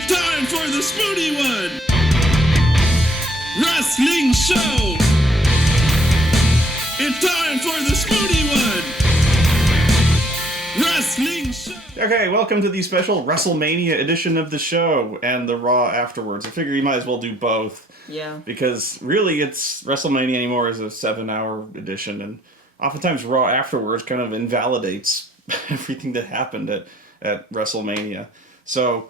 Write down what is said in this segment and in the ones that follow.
It's time for the Spoony One! Wrestling Show! It's time for the Spoony One! Wrestling Show! Okay, welcome to the special WrestleMania edition of the show and the Raw afterwards. I figure you might as well do both. Yeah. Because really, it's WrestleMania anymore is a 7-hour edition, and oftentimes Raw afterwards kind of invalidates everything that happened at WrestleMania. So,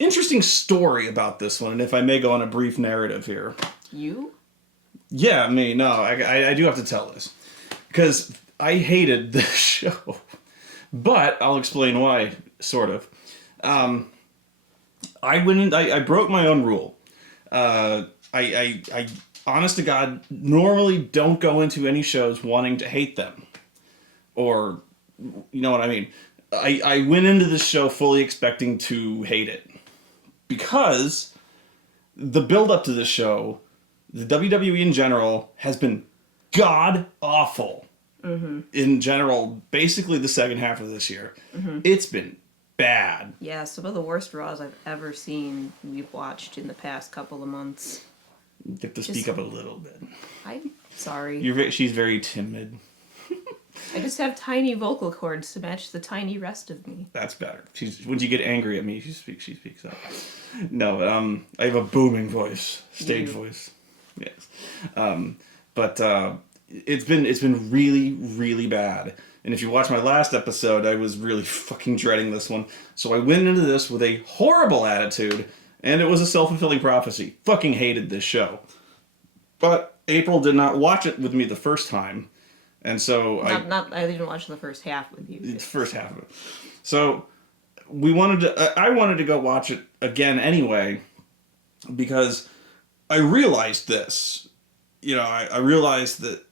interesting story about this one, and if I may go on a brief narrative here. You? Yeah, me. No, I do have to tell this. Because I hated this show. But I'll explain why, sort of. I went in, I broke my own rule. I honest to God, normally don't go into any shows wanting to hate them. Or, you know what I mean? I went into this show fully expecting to hate it. Because the build-up to this show, the WWE in general, has been god-awful. Mm-hmm. In general, basically the second half of this year. Mm-hmm. It's been bad. Yeah, some of the worst Raws I've ever seen we've watched in the past couple of months. You have to speak up a little bit. I'm sorry. She's very timid. I just have tiny vocal cords to match the tiny rest of me. That's better. When you get angry at me, she speaks up. No, but I have a booming voice, stage voice. Yes, but it's been really, really bad. And if you watch my last episode, I was really fucking dreading this one. So I went into this with a horrible attitude, and it was a self-fulfilling prophecy. Fucking hated this show. But April did not watch it with me the first time. And so I didn't watch the first half with you. The first half of it. So I wanted to go watch it again anyway, because I realized this. You know, I realized that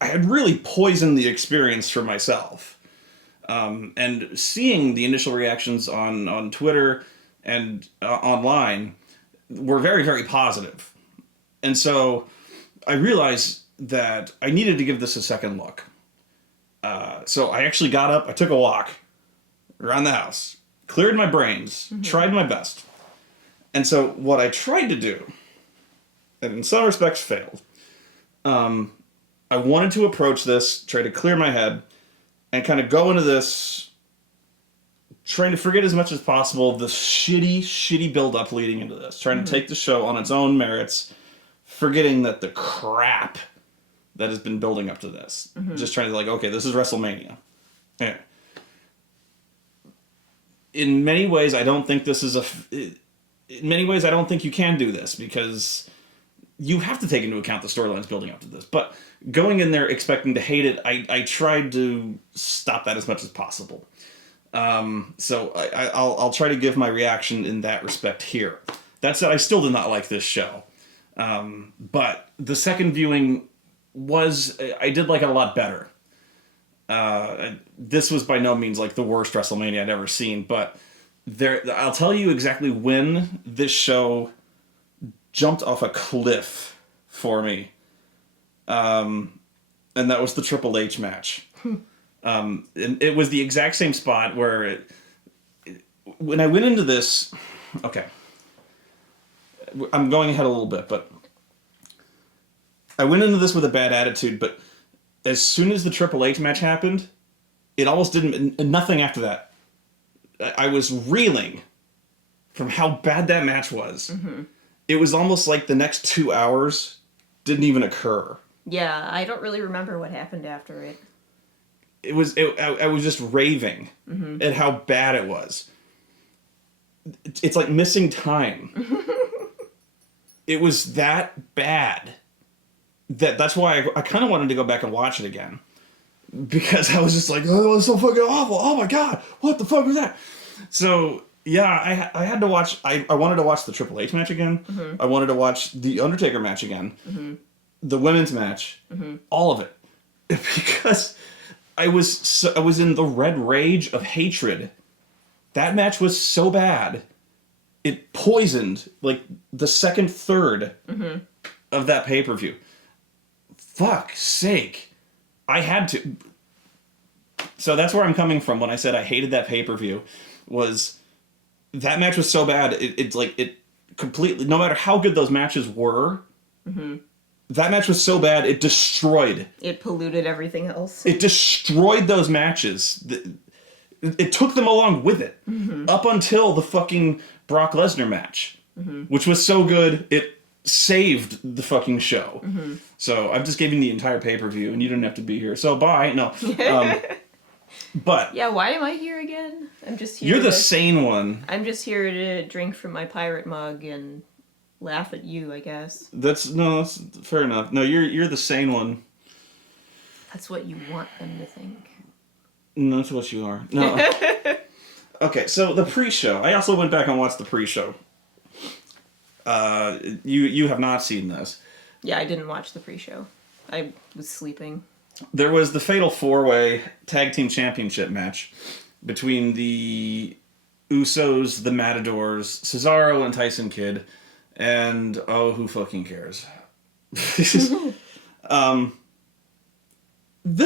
I had really poisoned the experience for myself. And seeing the initial reactions on Twitter and online were very, very positive. And so I realized that I needed to give this a second look. So I actually got up, I took a walk around the house, cleared my brains, tried my best. And so what I tried to do, and in some respects failed, I wanted to approach this, try to clear my head, and kind of go into this trying to forget as much as possible the shitty build-up leading into this. Trying to take the show on its own merits, forgetting that the crap that has been building up to this. Just trying to okay, this is WrestleMania. Yeah. In many ways, I don't think this is in many ways, I don't think you can do this, because you have to take into account the storylines building up to this. But going in there expecting to hate it, I tried to stop that as much as possible. So I'll try to give my reaction in that respect here. That said, I still did not like this show. But the second viewing I did like it a lot better. This was by no means like the worst WrestleMania I'd ever seen, but I'll tell you exactly when this show jumped off a cliff for me. And that was the Triple H match. And it was the exact same spot where when I went into this, okay, I'm going ahead a little bit, but I went into this with a bad attitude, but as soon as the Triple H match happened, it almost didn't, nothing after that. I was reeling from how bad that match was. Mm-hmm. It was almost like the next 2 hours didn't even occur. Yeah, I don't really remember what happened after it. I was just raving at how bad it was. It's like missing time. It was that bad. That's why I kind of wanted to go back and watch it again. Because I was just like, oh, it was so fucking awful. Oh my God, what the fuck was that? So, yeah, I had to watch, I wanted to watch the Triple H match again. Mm-hmm. I wanted to watch the Undertaker match again. Mm-hmm. The women's match. Mm-hmm. All of it. Because I was in the red rage of hatred. That match was so bad. It poisoned, like, the second third of that pay-per-view. Fuck's sake. I had to. So that's where I'm coming from when I said I hated that pay-per-view. Was that match was so bad. It completely. No matter how good those matches were, that match was so bad it destroyed. It polluted everything else. It destroyed those matches. It took them along with it up until the fucking Brock Lesnar match, which was so good it saved the fucking show. So I'm just giving the entire pay-per-view, and you don't have to be here. So bye. No. But yeah, why am I here again? I'm just here. You're the sane one. I'm just here to drink from my pirate mug and laugh at you, I guess. That's fair enough. No, you're the sane one. That's what you want them to think. No, that's what you are. No. Okay, so the pre-show. I also went back and watched the pre-show. You have not seen this. Yeah, I didn't watch the pre-show. I was sleeping. There was the Fatal 4-Way Tag Team Championship match between the Usos, the Matadors, Cesaro and Tyson Kidd, and who fucking cares? This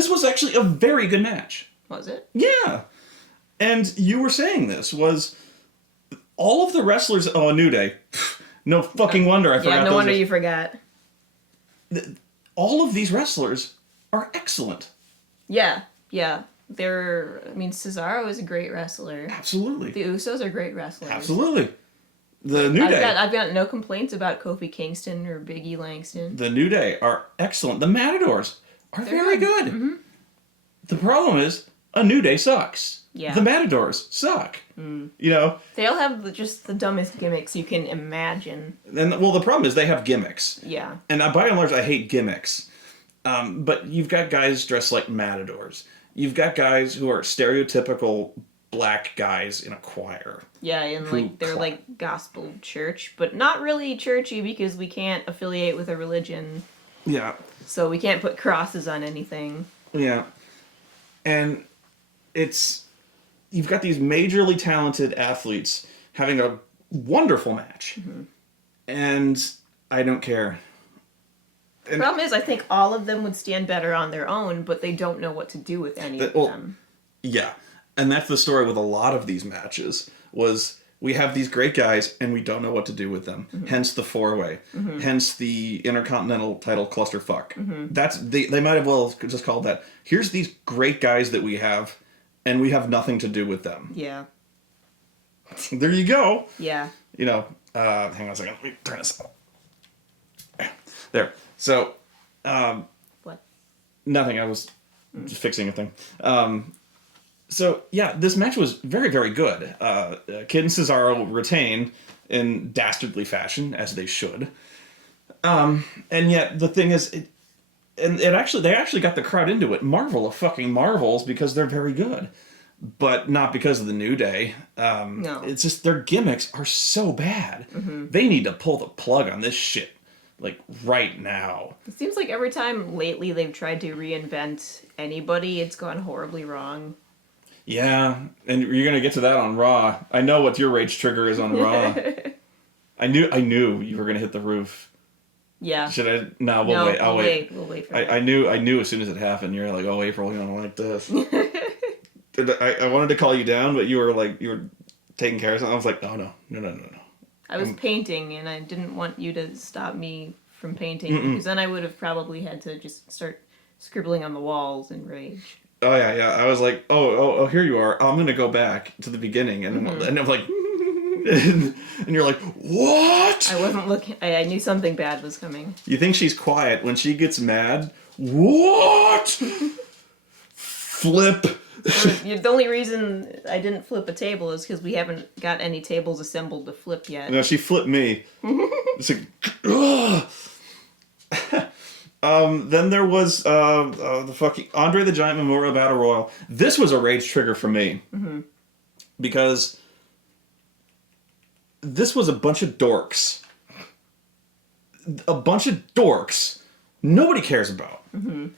was actually a very good match. Was it? Yeah. And you were saying this was all of the wrestlers. Oh, a New Day. No fucking wonder I forgot. Yeah, no wonder you forgot. All of these wrestlers are excellent. Yeah. Cesaro is a great wrestler. Absolutely. The Usos are great wrestlers. Absolutely. The New Day. I've got no complaints about Kofi Kingston or Big E Langston. The New Day are excellent. The Matadors are very good. Mm-hmm. The problem is, a New Day sucks. Yeah. The Matadors suck. Mm. You know? They all have just the dumbest gimmicks you can imagine. And the problem is they have gimmicks. Yeah. And by and large, I hate gimmicks. But you've got guys dressed like Matadors. You've got guys who are stereotypical black guys in a choir. Yeah, and they're like gospel church, but not really churchy because we can't affiliate with a religion. Yeah. So we can't put crosses on anything. Yeah. And you've got these majorly talented athletes having a wonderful match. Mm-hmm. And I don't care. The problem is, I think all of them would stand better on their own, but they don't know what to do with any of them. Yeah. And that's the story with a lot of these matches, was we have these great guys, and we don't know what to do with them. Mm-hmm. Hence the 4-Way. Mm-hmm. Hence the Intercontinental title clusterfuck. Mm-hmm. They might have well just called that, here's these great guys that we have, and we have nothing to do with them. Yeah. There you go. Yeah. You know, hang on a second. Let me turn this up. There. So, what? Nothing. I was just fixing a thing. So, yeah, this match was very, very good. Kidd and Cesaro retain in dastardly fashion, as they should. And yet, the thing is, they actually got the crowd into it. Marvel of fucking marvels, because they're very good. But not because of the New Day. No. It's just their gimmicks are so bad. Mm-hmm. They need to pull the plug on this shit. Like, right now. It seems like every time lately they've tried to reinvent anybody, it's gone horribly wrong. Yeah, and you're going to get to that on Raw. I know what your rage trigger is on Raw. I knew you were going to hit the roof. Yeah. Should I? No, we'll wait. I'll wait. We'll wait for that. I knew as soon as it happened, you're like, oh, April, you don't like this. I wanted to call you down, but you were taking care of something. I was like, no. I was painting, and I didn't want you to stop me from painting, because then I would have probably had to just start scribbling on the walls in rage. Oh, yeah. I was like, oh, here you are. I'm going to go back to the beginning. And I'm like, and you're like, what? I wasn't looking. I knew something bad was coming. You think she's quiet. When she gets mad, what? Flip. The only reason I didn't flip a table is because we haven't got any tables assembled to flip yet. No, she flipped me. It's like, ugh. Then there was the fucking Andre the Giant Memorial Battle Royal. This was a rage trigger for me. Mm-hmm. Because this was a bunch of dorks. Nobody cares about. Mm-hmm.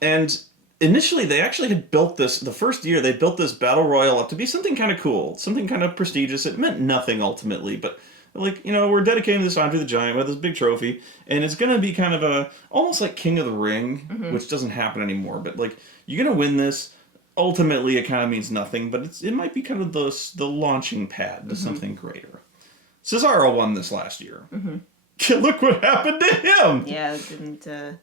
And initially, they actually had built this, the first year, they built this Battle Royal up to be something kind of cool, something kind of prestigious. It meant nothing ultimately, but we're dedicating this Andre the Giant with this big trophy, and it's going to be kind of almost like King of the Ring, which doesn't happen anymore, but you're going to win this ultimately it kind of means nothing, but it might be kind of the launching pad to something greater. Cesaro won this last year. Look what happened to him. Yeah, it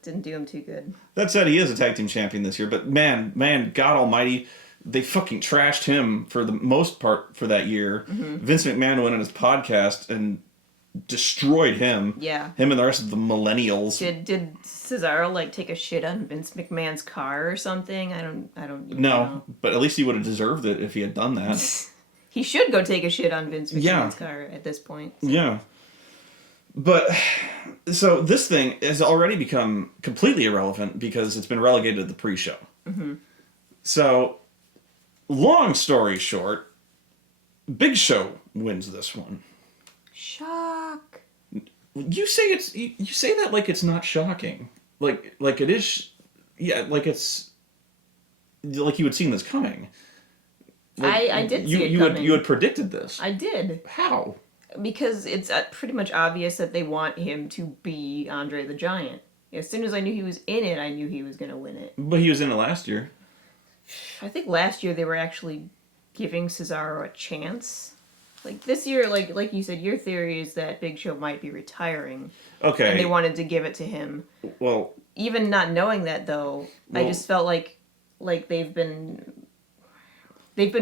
didn't do him too good. That said, he is a tag team champion this year, but man, God Almighty, they fucking trashed him for the most part for that year. Vince McMahon went on his podcast and destroyed him. Yeah. Him and the rest of the millennials. Did Cesaro like take a shit on Vince McMahon's car or something? I don't even No, know. but at least he would have deserved it if he had done that. He should go take a shit on Vince McMahon's car at this point. So. Yeah. But, so this thing has already become completely irrelevant because it's been relegated to the pre-show. So, long story short, Big Show wins this one. Shock. You say you say that like it's not shocking. Like it is, like it's, like you had seen this coming. Like, I did see it coming. You had predicted this. I did. How? Because it's pretty much obvious that they want him to be Andre the Giant. As soon as I knew he was in it, I knew he was going to win it. But he was in it last year. I think last year they were actually giving Cesaro a chance. Like this year, like you said, your theory is that Big Show might be retiring. Okay. And they wanted to give it to him. Well, even not knowing that though, I just felt like they've been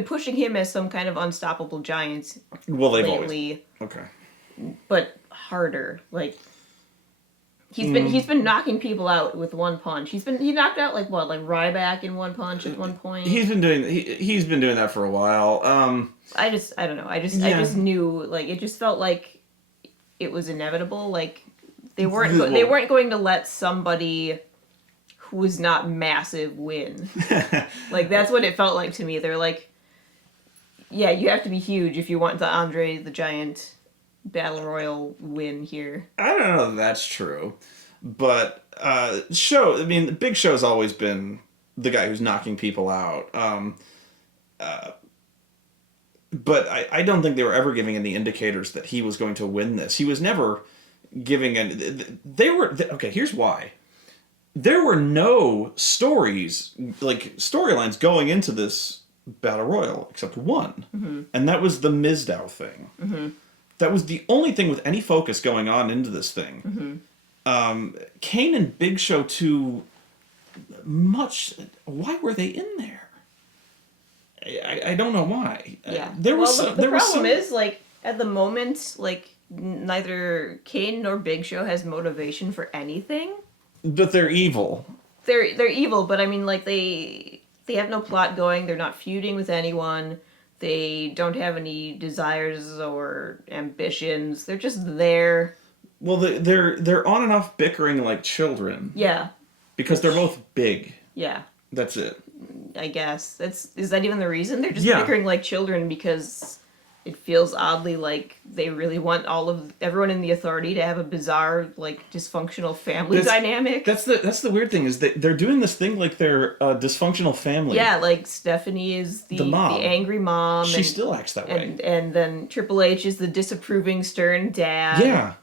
pushing him as some kind of unstoppable giant lately. Okay. But harder. Like he's been knocking people out with one punch. He knocked out like Ryback in one punch at one point. He's been doing that for a while. I don't know. I just knew, like, it just felt like it was inevitable. Like they weren't going to let somebody who was not massive win. Like that's what it felt like to me. They're like, yeah, you have to be huge if you want the Andre the Giant Battle Royal win here. I don't know if that's true, but the Big Show's always been the guy who's knocking people out. But I don't think they were ever giving any indicators that he was going to win this. He was never giving any. Okay, here's why. There were no storylines going into this Battle Royal except one, and that was the Mizdow thing. That was the only thing with any focus going on into this thing. Kane and Big Show too much. Why were they in there? I don't know why. Yeah. The problem is, like, at the moment, like, neither Kane nor Big Show has motivation for anything. But they're evil. They're evil, but I mean, like, they have no plot going. They're not feuding with anyone. They don't have any desires or ambitions. They're just there. Well, they're on and off bickering like children. Yeah. Because they're both big. Yeah. That's it. I guess. Is that even the reason? They're just bickering like children because it feels oddly like they really want everyone in the Authority to have a bizarre, like, dysfunctional family dynamic. That's the weird thing, is that they're doing this thing like they're a dysfunctional family. Yeah, like Stephanie is the mom. The angry mom. She still acts that way. And then Triple H is the disapproving, stern dad. Yeah.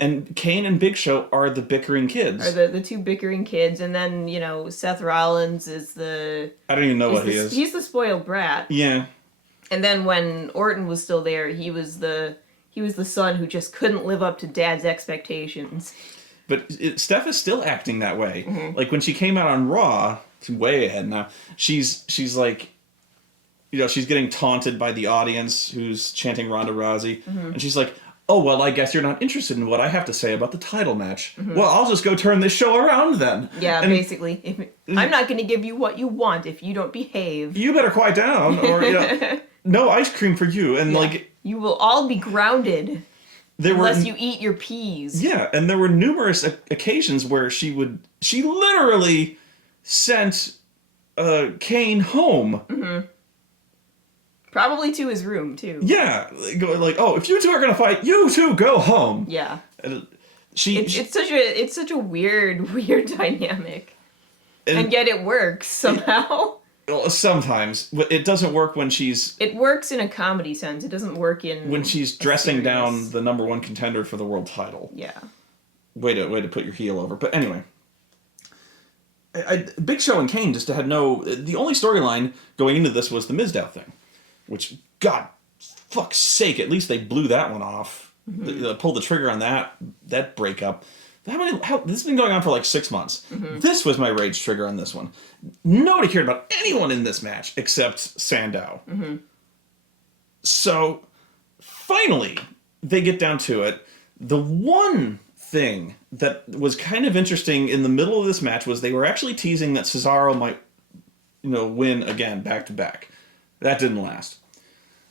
And Kane and Big Show are the bickering kids. Are the two bickering kids, and then, Seth Rollins is the... I don't even know what he is. He's the spoiled brat. Yeah. And then when Orton was still there, he was the son who just couldn't live up to Dad's expectations. But Steph is still acting that way. Mm-hmm. Like when she came out on Raw, she's way ahead now. She's like, she's getting taunted by the audience who's chanting Ronda Rousey, and she's like, "Oh, well, I guess you're not interested in what I have to say about the title match. Well, I'll just go turn this show around then." Yeah, basically. I'm not going to give you what you want if you don't behave. You better quiet down, or, no ice cream for you. And, you will all be grounded unless you eat your peas. Yeah, and there were numerous occasions where she literally sent Kane home. Mm-hmm. Probably to his room, too. Yeah. Like, oh, if you two are going to fight, you two go home. Yeah. It's such a weird dynamic. And yet it works somehow. Well, sometimes. It doesn't work when she's... It works in a comedy sense. It doesn't work in... When she's dressing down the number one contender for the world title. Yeah. Way to put your heel over. But anyway. Big Show and Kane just had no... The only storyline going into this was the Mizdow thing. Which, God, fuck's sake, at least they blew that one off. They pulled the trigger on that breakup. This has been going on for like 6 months. This was my rage trigger on this one. Nobody cared about anyone in this match except Sandow. So, finally, they get down to it. The one thing that was kind of interesting in the middle of this match was they were actually teasing that Cesaro might, win again back to back. That didn't last.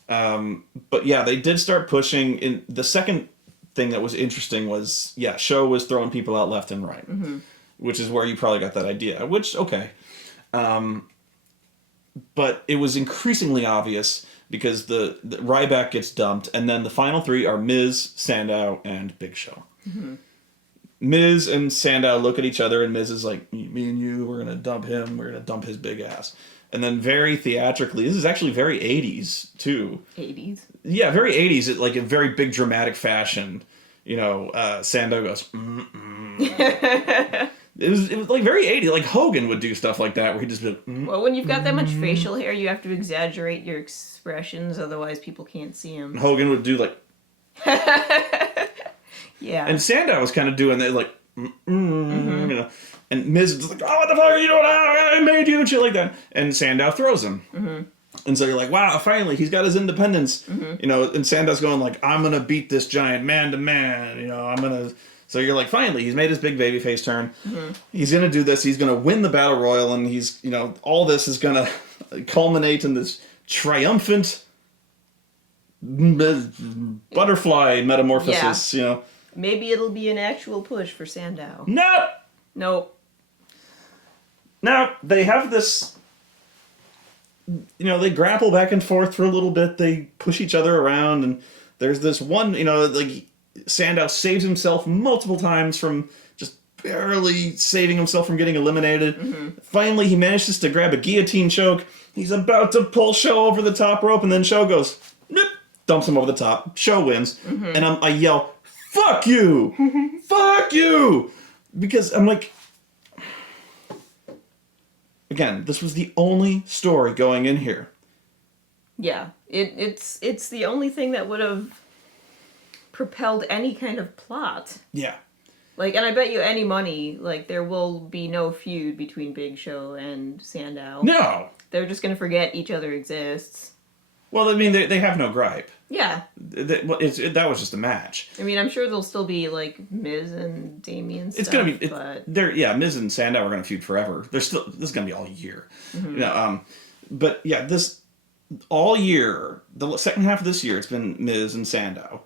But yeah, they did start pushing. In the second thing that was interesting was, Show was throwing people out left and right, which is where you probably got that idea. Which, okay. But it was increasingly obvious because the Ryback gets dumped, and then the final three are Miz, Sandow, and Big Show. Miz and Sandow look at each other, and Miz is like, me and you, we're going to dump him, we're going to dump his big ass. And then very theatrically, this is actually very 80s, too. 80s? Yeah, very 80s, like in very big dramatic fashion. Sandow goes, It was like very 80s, like Hogan would do stuff like that, where he'd just be like, Well, when you've got that much facial hair, you have to exaggerate your expressions, otherwise people can't see them. Hogan would do like... Yeah. And Sandow was kind of doing that, like, and Miz was like, oh, what the fuck are you doing? Oh, I made you, and shit like that. And Sandow throws him. And so you're like, wow, finally, he's got his independence. And Sandow's going like, I'm going to beat this giant man to man. I'm going to... So you're like, finally, he's made his big babyface turn. He's going to do this. He's going to win the Battle Royal, and he's, all this is going to culminate in this triumphant butterfly metamorphosis, Maybe it'll be an actual push for Sandow. Nope. Now, they have this... they grapple back and forth for a little bit. They push each other around, and there's this one, Sandow saves himself multiple times from just barely saving himself from getting eliminated. Finally, he manages to grab a guillotine choke. He's about to pull Show over the top rope, and then Show goes, nope, dumps him over the top. Show wins. And I yell, fuck you! Fuck you! Because I'm like... Again, this was the only story going in here. Yeah, it's the only thing that would have propelled any kind of plot. Yeah. And I bet you any money, there will be no feud between Big Show and Sandow. No! They're just going to forget each other exists. Well, I mean, they have no gripe. Yeah. That was just a match. I mean, I'm sure there'll still be, Miz and Damien stuff, It's going to be... but... Miz and Sandow are going to feud forever. This is going to be all year. But, yeah, this... All year, the second half of this year, it's been Miz and Sandow.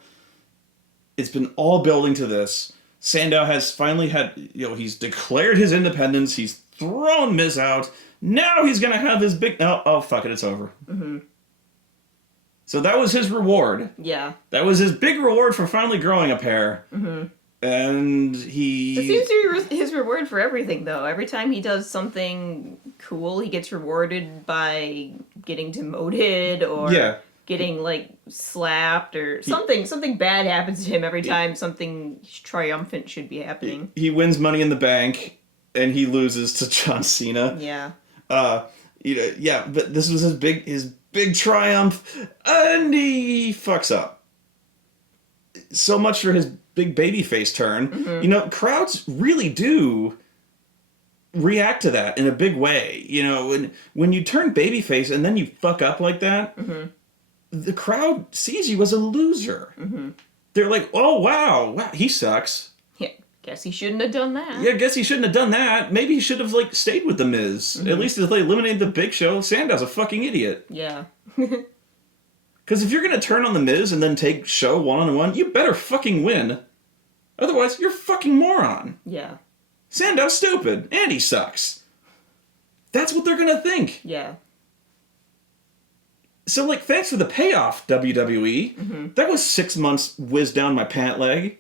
It's been all building to this. Sandow has finally had... he's declared his independence. He's thrown Miz out. Now he's going to have his big... Oh, fuck it, it's over. So that was his reward. Yeah. That was his big reward for finally growing a pair. And he... It seems to be his reward for everything, though. Every time he does something cool, he gets rewarded by getting demoted or getting, slapped or something. Something bad happens to him every time something triumphant should be happening. He wins Money in the Bank, and he loses to John Cena. Yeah. But this was his big triumph, and he fucks up. So much for his big babyface turn. Crowds really do react to that in a big way. When you turn babyface and then you fuck up like that, the crowd sees you as a loser. They're like, oh, wow, he sucks. Yeah, guess he shouldn't have done that. Yeah, guess he shouldn't have done that. Maybe he should have, stayed with The Miz. At least if they eliminated the Big Show, Sandow's a fucking idiot. Yeah. Because if you're going to turn on The Miz and then take Show one-on-one, you better fucking win. Otherwise, you're a fucking moron. Yeah. Sandow's stupid, and he sucks. That's what they're going to think. Yeah. So, thanks for the payoff, WWE. That was 6 months whizzed down my pant leg.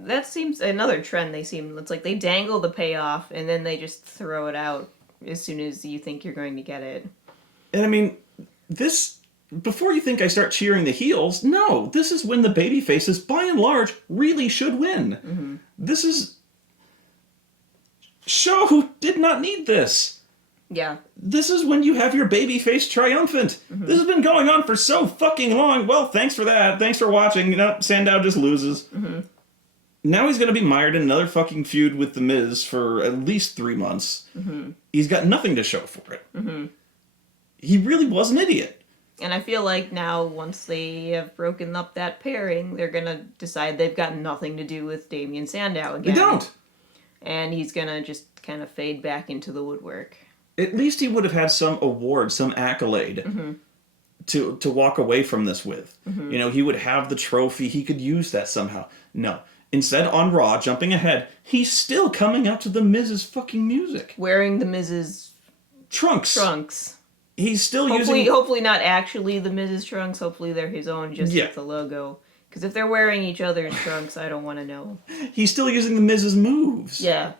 That seems another trend it's like they dangle the payoff, and then they just throw it out as soon as you think you're going to get it. And I mean, this... Before you think I start cheering the heels, no, this is when the babyfaces, by and large, really should win. This is... Show did not need this. Yeah. This is when you have your babyface triumphant. Mm-hmm. This has been going on for so fucking long. Well, thanks for that. Thanks for watching. You know, Sandow just loses. Mm-hmm. Now he's going to be mired in another fucking feud with The Miz for at least 3 months. Mm-hmm. He's got nothing to show for it. Mm-hmm. He really was an idiot. And I feel like now, once they have broken up that pairing, they're going to decide they've got nothing to do with Damien Sandow again. They don't. And he's going to just kind of fade back into the woodwork. At least he would have had some award, some accolade Mm-hmm. to walk away from this with. Mm-hmm. You know, he would have the trophy. He could use that somehow. No. Instead, on Raw, jumping ahead, he's still coming out to The Miz's fucking music. Wearing the Miz's Trunks. He's still hopefully, using... Hopefully not actually the Miz's trunks. Hopefully they're his own, just with the logo. Because if they're wearing each other's trunks, I don't want to know. He's still using The Miz's moves. Yeah.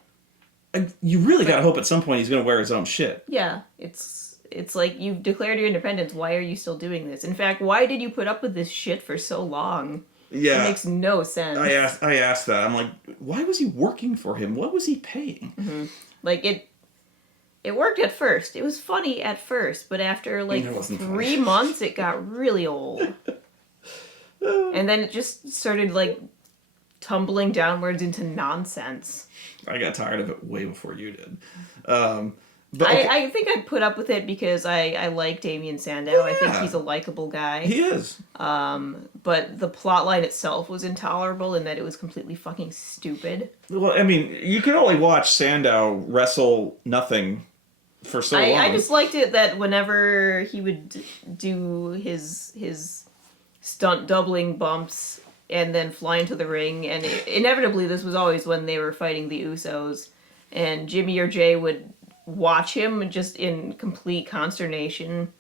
You really gotta hope at some point he's gonna wear his own shit. Yeah. It's like, you've declared your independence. Why are you still doing this? In fact, why did you put up with this shit for so long? Yeah. It makes no sense. I asked that. I'm like, why was he working for him? What was he paying? Mm-hmm. Like, it worked at first. It was funny at first, but after, like, 3 months, it got really old. And then it just started, like, tumbling downwards into nonsense. I got tired of it way before you did. But okay. I think I'd put up with it because I like Damien Sandow. I think he's a likable guy. He is. But the plotline itself was intolerable in that it was completely fucking stupid. Well, I mean, you could only watch Sandow wrestle nothing for so long. I just liked it that whenever he would do his stunt doubling bumps and then fly into the ring, and inevitably this was always when they were fighting the Usos, and Jimmy or Jay would watch him just in complete consternation,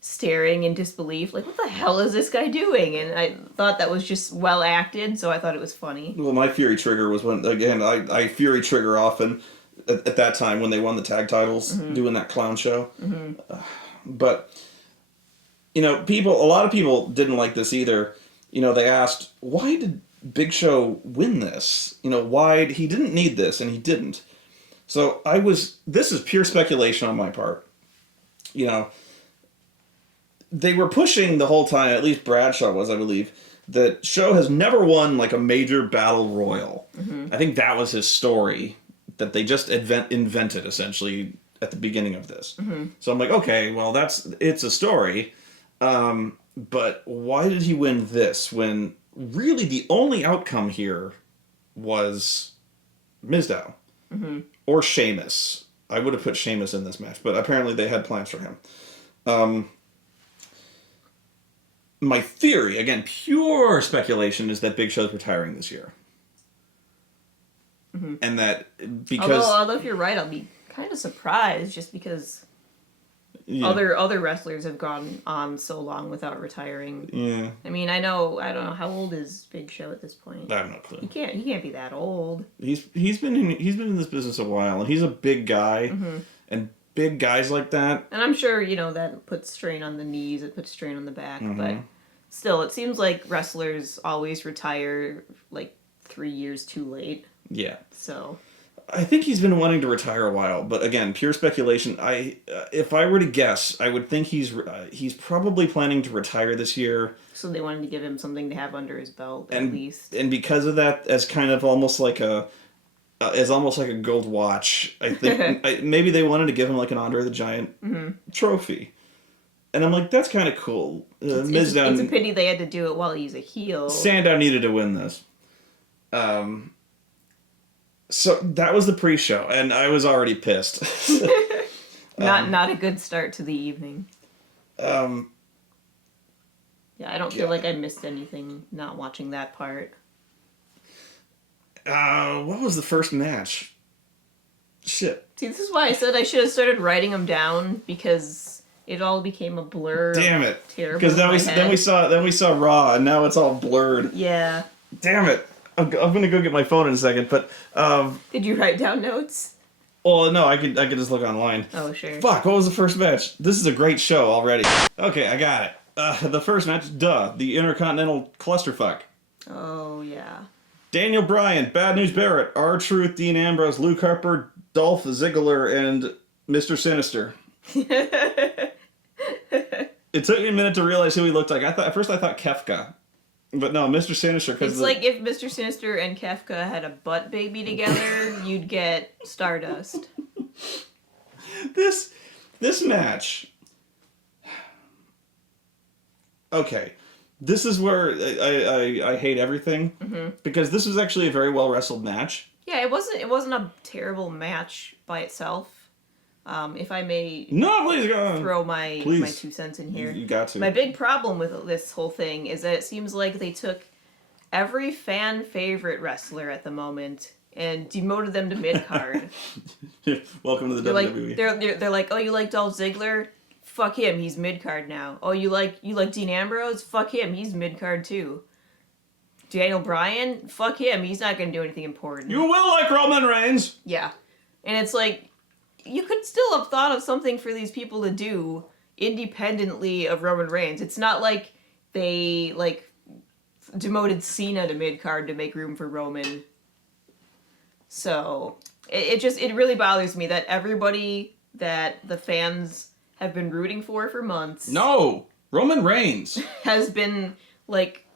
staring in disbelief, like, what the hell is this guy doing? And I thought that was just well acted, so I thought it was funny. Well, my Fury Trigger was when, again, I Fury Trigger often at that time when they won the tag titles, doing that clown show. Mm-hmm. But, you know, a lot of people didn't like this either. You know, they asked, why did Big Show win this? You know, why he didn't need this, and he didn't. So this is pure speculation on my part. You know, they were pushing the whole time, at least Bradshaw was, I believe, that Show has never won, like, a major battle royal. Mm-hmm. I think that was his story that they just invented, essentially, at the beginning of this. Mm-hmm. So I'm like, okay, well, it's a story. But why did he win this when really the only outcome here was Mizdow? Mm-hmm. Or Sheamus. I would have put Sheamus in this match, but apparently they had plans for him. My theory, again, pure speculation, is that Big Show's retiring this year. Mm-hmm. And that because... Although if you're right, I'll be kind of surprised just because... Yeah. Other wrestlers have gone on so long without retiring. Yeah. I mean, I don't know how old is Big Show at this point. I have no clue. He can't be that old. He's been in this business a while, and he's a big guy, mm-hmm. and big guys like that. And I'm sure, you know, that puts strain on the knees, it puts strain on the back, mm-hmm. but still, it seems like wrestlers always retire like 3 years too late. Yeah. So I think he's been wanting to retire a while, but again, pure speculation. If I were to guess, I would think he's probably planning to retire this year. So they wanted to give him something to have under his belt, at least. And because of that, as kind of almost like a gold watch, I think maybe they wanted to give him like an Andre the Giant mm-hmm. trophy. And I'm like, that's kind of cool. It's a pity they had to do it while he's a heel. Sandow needed to win this. So that was the pre-show, and I was already pissed. Not a good start to the evening. Yeah, I don't feel like I missed anything not watching that part. What was the first match? Shit. See, this is why I said I should have started writing them down, because it all became a blur. Damn it! Terrible. Because then we saw Raw, and now it's all blurred. Yeah. Damn it! I'm gonna go get my phone in a second, but did you write down notes? Well, no, I could just look online. Oh, sure. Fuck! What was the first match? This is a great show already. Okay, I got it. The first match, the Intercontinental Clusterfuck. Oh yeah. Daniel Bryan, Bad News Barrett, R-Truth, Dean Ambrose, Luke Harper, Dolph Ziggler and Mr. Sinister. It took me a minute to realize who he looked like. At first I thought Kefka. But no, Mr. Sinister. It's like if Mr. Sinister and Kefka had a butt baby together, you'd get Stardust. This match. Okay. This is where I hate everything. Mm-hmm. Because this was actually a very well wrestled match. Yeah, it wasn't a terrible match by itself. If I may throw my 2 cents in here. You got to. My big problem with this whole thing is that it seems like they took every fan favorite wrestler at the moment and demoted them to mid-card. Welcome to the WWE. They're like, oh, you like Dolph Ziggler? Fuck him, he's mid-card now. Oh, you like Dean Ambrose? Fuck him, he's mid-card too. Daniel Bryan? Fuck him, he's not gonna do anything important. You will like Roman Reigns! Yeah. And it's like, you could still have thought of something for these people to do independently of Roman Reigns. It's not like they, demoted Cena to mid-card to make room for Roman. So, it really bothers me that everybody that the fans have been rooting for months... No! Roman Reigns! ...has been,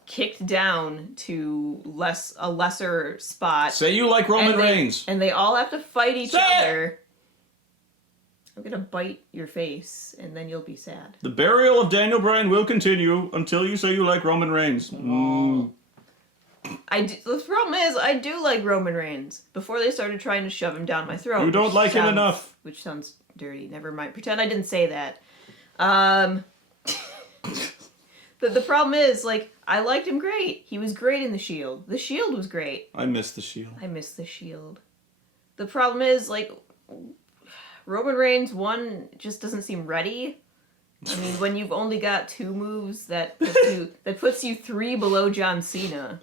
kicked down to a lesser spot. Say you like Roman Reigns! And they all have to fight each other... I'm gonna bite your face, and then you'll be sad. The burial of Daniel Bryan will continue until you say you like Roman Reigns. The problem is, I do like Roman Reigns. Before they started trying to shove him down my throat. You don't like him enough. Which sounds dirty. Never mind. Pretend I didn't say that. The problem is, I liked him great. He was great in The Shield. The Shield was great. I miss The Shield. I miss The Shield. The problem is, Roman Reigns, one, just doesn't seem ready. I mean, when you've only got 2 moves, that puts you 3 below John Cena.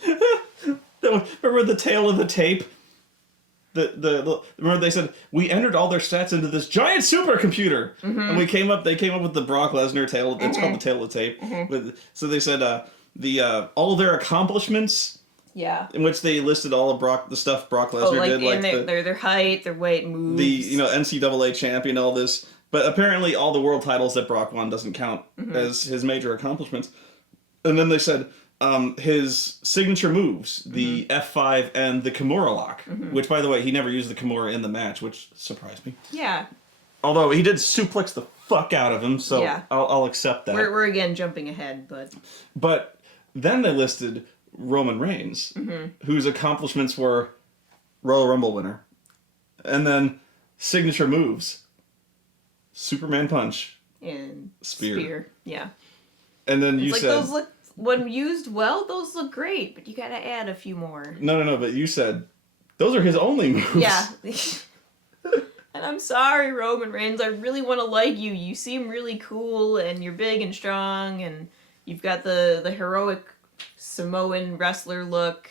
Remember the tail of the tape? Remember they said, we entered all their stats into this giant supercomputer! Mm-hmm. And they came up with the Brock Lesnar tail, it's called the tail of the tape. Mm-hmm. So they said, all of their accomplishments... Yeah. In which they listed all of the stuff Brock Lesnar did, their height, their weight, moves. The NCAA champion, all this. But apparently all the world titles that Brock won doesn't count as his major accomplishments. And then they said his signature moves, the F5 and the Kimura lock, which, by the way, he never used the Kimura in the match, which surprised me. Yeah. Although he did suplex the fuck out of him, so yeah. I'll accept that. We're again jumping ahead, But then they listed Roman Reigns, whose accomplishments were Royal Rumble winner, and then signature moves, Superman punch, and spear. Yeah. And then you said those look, when used well, those look great, but you gotta add a few more. No, but you said those are his only moves. Yeah. And I'm sorry, Roman Reigns, I really want to like you. You seem really cool, and you're big and strong, and you've got the heroic Samoan wrestler look,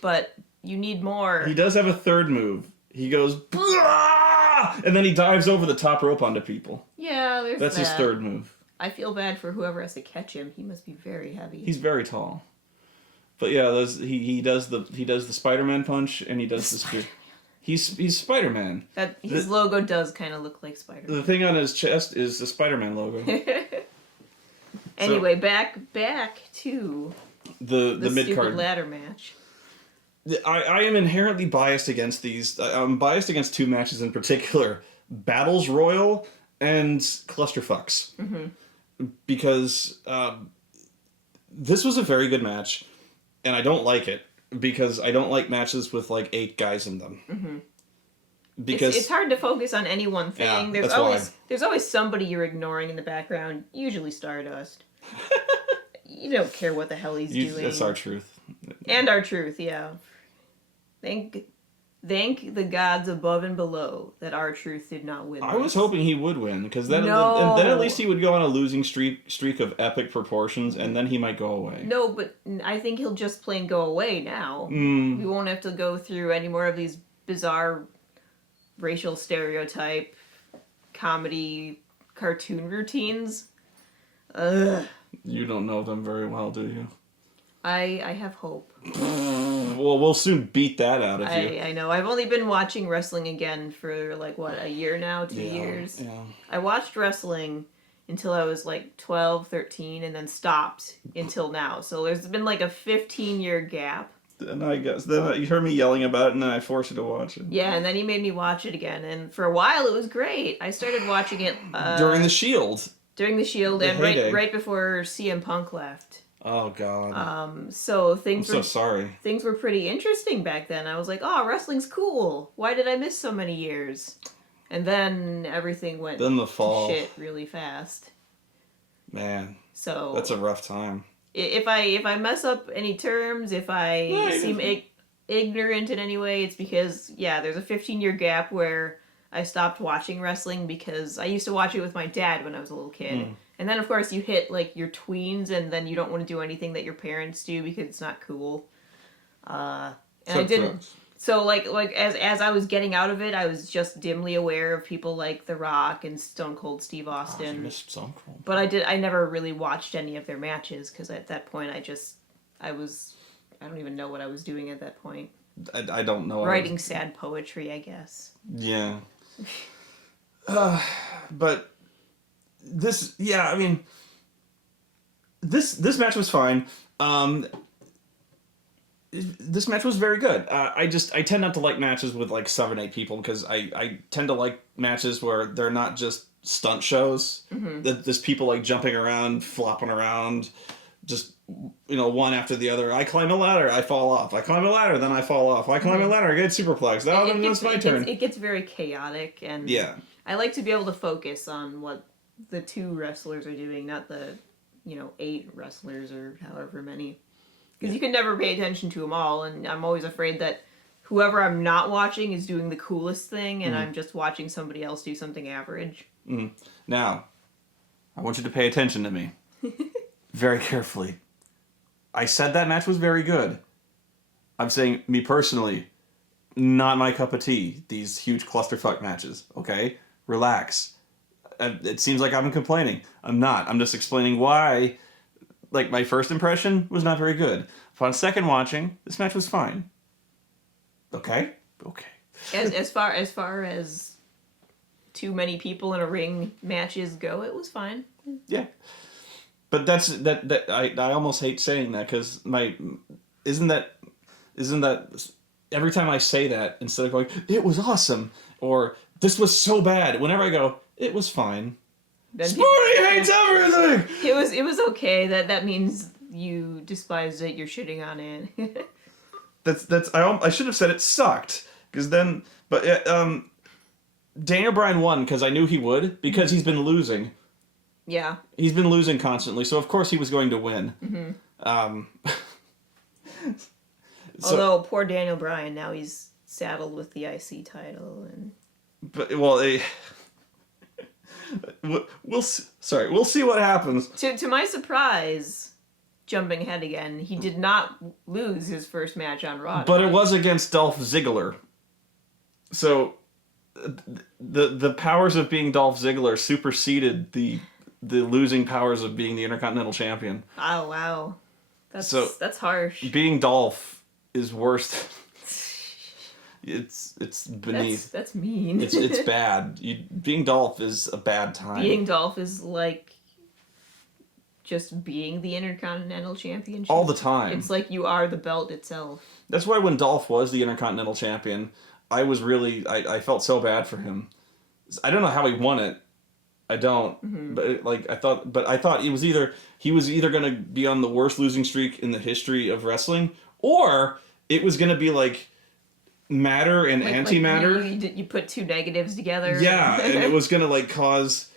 but you need more. He does have a third move. He goes, Blah! And then he dives over the top rope onto people. Yeah, that's his third move. I feel bad for whoever has to catch him. He must be very heavy. He's very tall. But yeah, he does the Spider-Man punch, and he does the spear. He's Spider-Man. His logo does kind of look like Spider-Man. The thing on his chest is the Spider-Man logo. Anyway, back to the mid-card ladder match. I am inherently biased against these. I'm biased against 2 matches in particular: Battles Royal and Clusterfucks. Because this was a very good match, and I don't like it because I don't like matches with 8 guys in them. Because it's hard to focus on any one thing. Yeah, there's always somebody you're ignoring in the background. Usually Stardust. You don't care what the hell he's doing. That's our truth. And our truth, yeah. Thank the gods above and below that our truth did not win. I was hoping he would win, because then at least he would go on a losing streak of epic proportions, and then he might go away. No, but I think he'll just plain go away now. We won't have to go through any more of these bizarre racial stereotype comedy cartoon routines. Ugh. You don't know them very well, do you? I have hope. we'll soon beat that out of you. I know. I've only been watching wrestling again for like what, a year now, 2 years. Yeah. I watched wrestling until I was like 12, 13, and then stopped until now. So there's been like a 15-year gap. And I guess then you heard me yelling about it, and then I forced you to watch it. Yeah, and then he made me watch it again, and for a while it was great. I started watching it during the Shield. During the Shield, and heyday. right before CM Punk left. Oh God. So I'm so sorry. Things were pretty interesting back then. I was like, oh, wrestling's cool. Why did I miss so many years? And then everything went Then the fall. to shit really fast. Man. So That's a rough time. If I mess up any terms, if I seem ignorant in any way, it's because there's a 15-year gap where I stopped watching wrestling because I used to watch it with my dad when I was a little kid. And then, of course, you hit, like, your tweens, and then you don't want to do anything that your parents do because it's not cool. And I didn't... So, like as I was getting out of it, I was just dimly aware of people like The Rock and Stone Cold Steve Austin. I missed Stone Cold. But I never really watched any of their matches, because at that point, I don't even know what I was doing at that point. I don't know. Writing sad poetry, I guess. Yeah. But... This match was fine. This match was very good. I tend not to like matches with like 7-8 people because I tend to like matches where they're not just stunt shows. There's people like jumping around, flopping around, just one after the other. I climb a ladder, I fall off. I climb a ladder, then I fall off. I climb a ladder, I get superplexed. Then it's my turn. It gets very chaotic, and I like to be able to focus on what the 2 wrestlers are doing, not the 8 wrestlers or however many. Because you can never pay attention to them all, and I'm always afraid that whoever I'm not watching is doing the coolest thing, and I'm just watching somebody else do something average. Now, I want you to pay attention to me. Very carefully. I said that match was very good. I'm saying, me personally, not my cup of tea, these huge clusterfuck matches, okay? Relax. It seems like I'm complaining. I'm not. I'm just explaining why... Like, my first impression was not very good. Upon second watching, this match was fine. Okay? Okay. As far as too many people in a ring matches go, it was fine. Yeah. But I almost hate saying that, because isn't that every time I say that, instead of going, it was awesome, or this was so bad, whenever I go, it was fine. Sporty hates everything! It was okay. That means you despised it, you're shitting on it. I should have said it sucked. Because then... But Daniel Bryan won because I knew he would, because he's been losing. Yeah. He's been losing constantly, so of course he was going to win. Although, poor Daniel Bryan, now he's saddled with the IC title. We'll see what happens. To my surprise, jumping ahead again, he did not lose his first match on Raw. But it was against Dolph Ziggler. So the powers of being Dolph Ziggler superseded the losing powers of being the Intercontinental Champion. Oh wow. That's harsh. Being Dolph is worse. It's beneath. That's mean. It's bad. Being Dolph is a bad time. Being Dolph is like just being the Intercontinental Champion. All the time. It's like you are the belt itself. That's why when Dolph was the Intercontinental Champion, I was really... I felt so bad for him. I don't know how he won it. I don't. But I thought he was either going to be on the worst losing streak in the history of wrestling, or it was going to be like matter and antimatter. You put 2 negatives together. Yeah, and it was going to like cause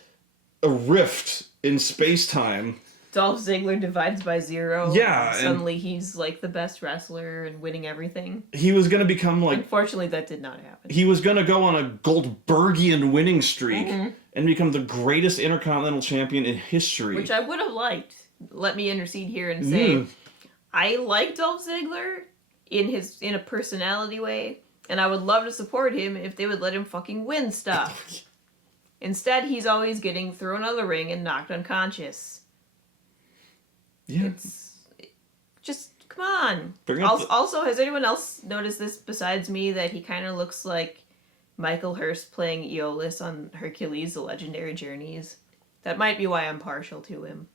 a rift in space-time. Dolph Ziggler divides by 0. Yeah. And suddenly he's like the best wrestler and winning everything. He was going to become like... Unfortunately, that did not happen. He was going to go on a Goldbergian winning streak and become the greatest Intercontinental Champion in history. Which I would have liked. Let me intercede here and say, I like Dolph Ziggler in a personality way, and I would love to support him if they would let him fucking win stuff. Instead, he's always getting thrown out of the ring and knocked unconscious. Yeah. It's just Come on. Also, has anyone else noticed this besides me, that he kind of looks like Michael Hurst playing Aeolus on Hercules: The Legendary Journeys? That might be why I'm partial to him.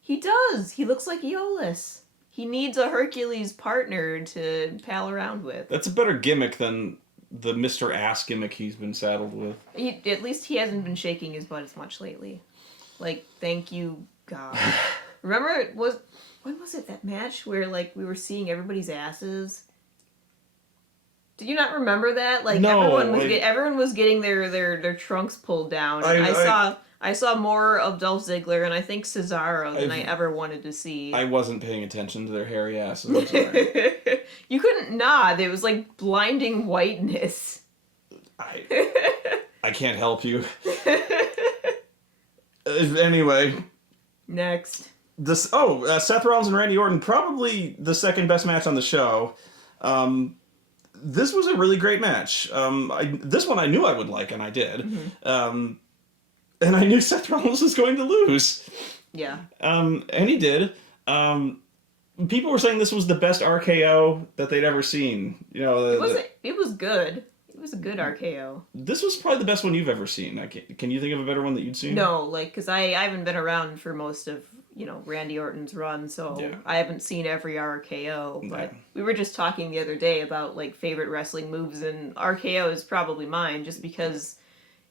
He does. He looks like Aeolus. He needs a Hercules partner to pal around with. That's a better gimmick than the Mr. Ass gimmick he's been saddled with. At least he hasn't been shaking his butt as much lately. Like, thank you, God. Remember, when was it, that match where, like, we were seeing everybody's asses? Did you not remember that? Like, no, everyone was getting their trunks pulled down. I saw more of Dolph Ziggler and I think Cesaro than I ever wanted to see. I wasn't paying attention to their hairy asses. I'm sorry. You couldn't nod. It was like blinding whiteness. I can't help you. Anyway. Next. Seth Rollins and Randy Orton, probably the second best match on the show. This was a really great match. This one I knew I would like, and I did. Mm-hmm. And I knew Seth Rollins was going to lose. Yeah. And he did. People were saying this was the best RKO that they'd ever seen. You know, it was good. It was a good RKO. This was probably the best one you've ever seen. Can you think of a better one that you'd seen? No, like, because I haven't been around for most of, Randy Orton's run, so yeah. I haven't seen every RKO, but we were just talking the other day about, like, favorite wrestling moves, and RKO is probably mine, just because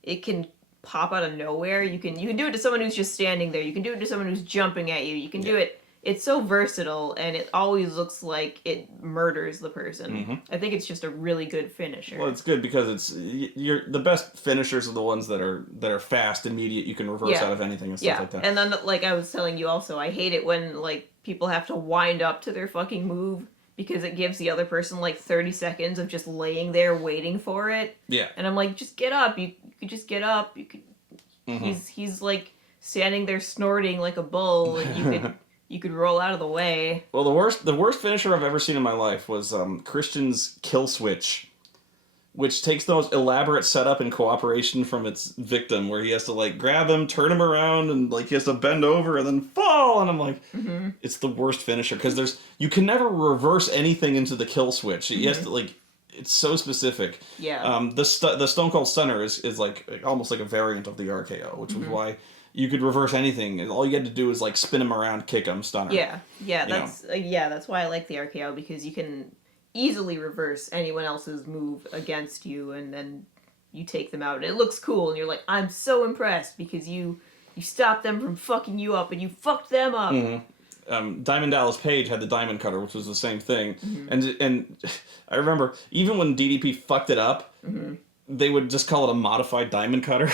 it can pop out of nowhere. You can do it to someone who's just standing there. You can do it to someone who's jumping at you. You can do it. It's so versatile, and it always looks like it murders the person. Mm-hmm. I think it's just a really good finisher. Well, it's good because the best finishers are the ones that are fast, immediate. You can reverse out of anything and stuff like that. And then, like I was telling you also, I hate it when, like, people have to wind up to their fucking move because it gives the other person, like, 30 seconds of just laying there waiting for it. Yeah. And I'm like, just get up. You could just get up. You could. Mm-hmm. He's like standing there snorting like a bull, and you could roll out of the way. Well, the worst finisher I've ever seen in my life was Christian's kill switch, which takes the most elaborate setup and cooperation from its victim, where he has to, like, grab him, turn him around, and, like, he has to bend over and then fall. And I'm like, It's the worst finisher because you can never reverse anything into the kill switch. You have to, like. It's so specific. Yeah. The Stone Cold Stunner is like almost like a variant of the RKO, which was why you could reverse anything. And all you had to do is, like, spin him around, kick him, stunner. Yeah. That's why I like the RKO, because you can easily reverse anyone else's move against you, and then you take them out. And it looks cool, and you're like, I'm so impressed because you stopped them from fucking you up, and you fucked them up. Mm-hmm. Diamond Dallas Page had the Diamond Cutter, which was the same thing. Mm-hmm. And I remember, even when DDP fucked it up, they would just call it a modified Diamond Cutter.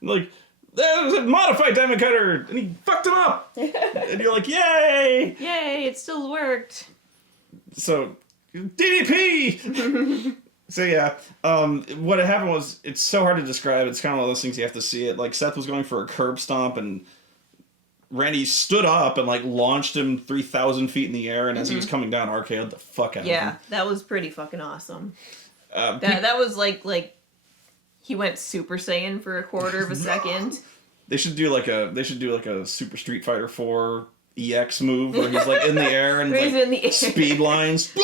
Like, there was a modified Diamond Cutter, and he fucked him up! And you're like, yay! Yay, it still worked. So, DDP! So yeah, what had happened was, it's so hard to describe, it's kind of one of those things you have to see it. Like, Seth was going for a curb stomp, and Randy stood up and, like, launched him 3,000 feet in the air, and as he was coming down, RKO'd the fuck out of him. Yeah, that was pretty fucking awesome. That was like he went Super Saiyan for a quarter of a second. They should do like a Super Street Fighter 4 EX move where he's, like, in the air and, like, in the air. Speed lines.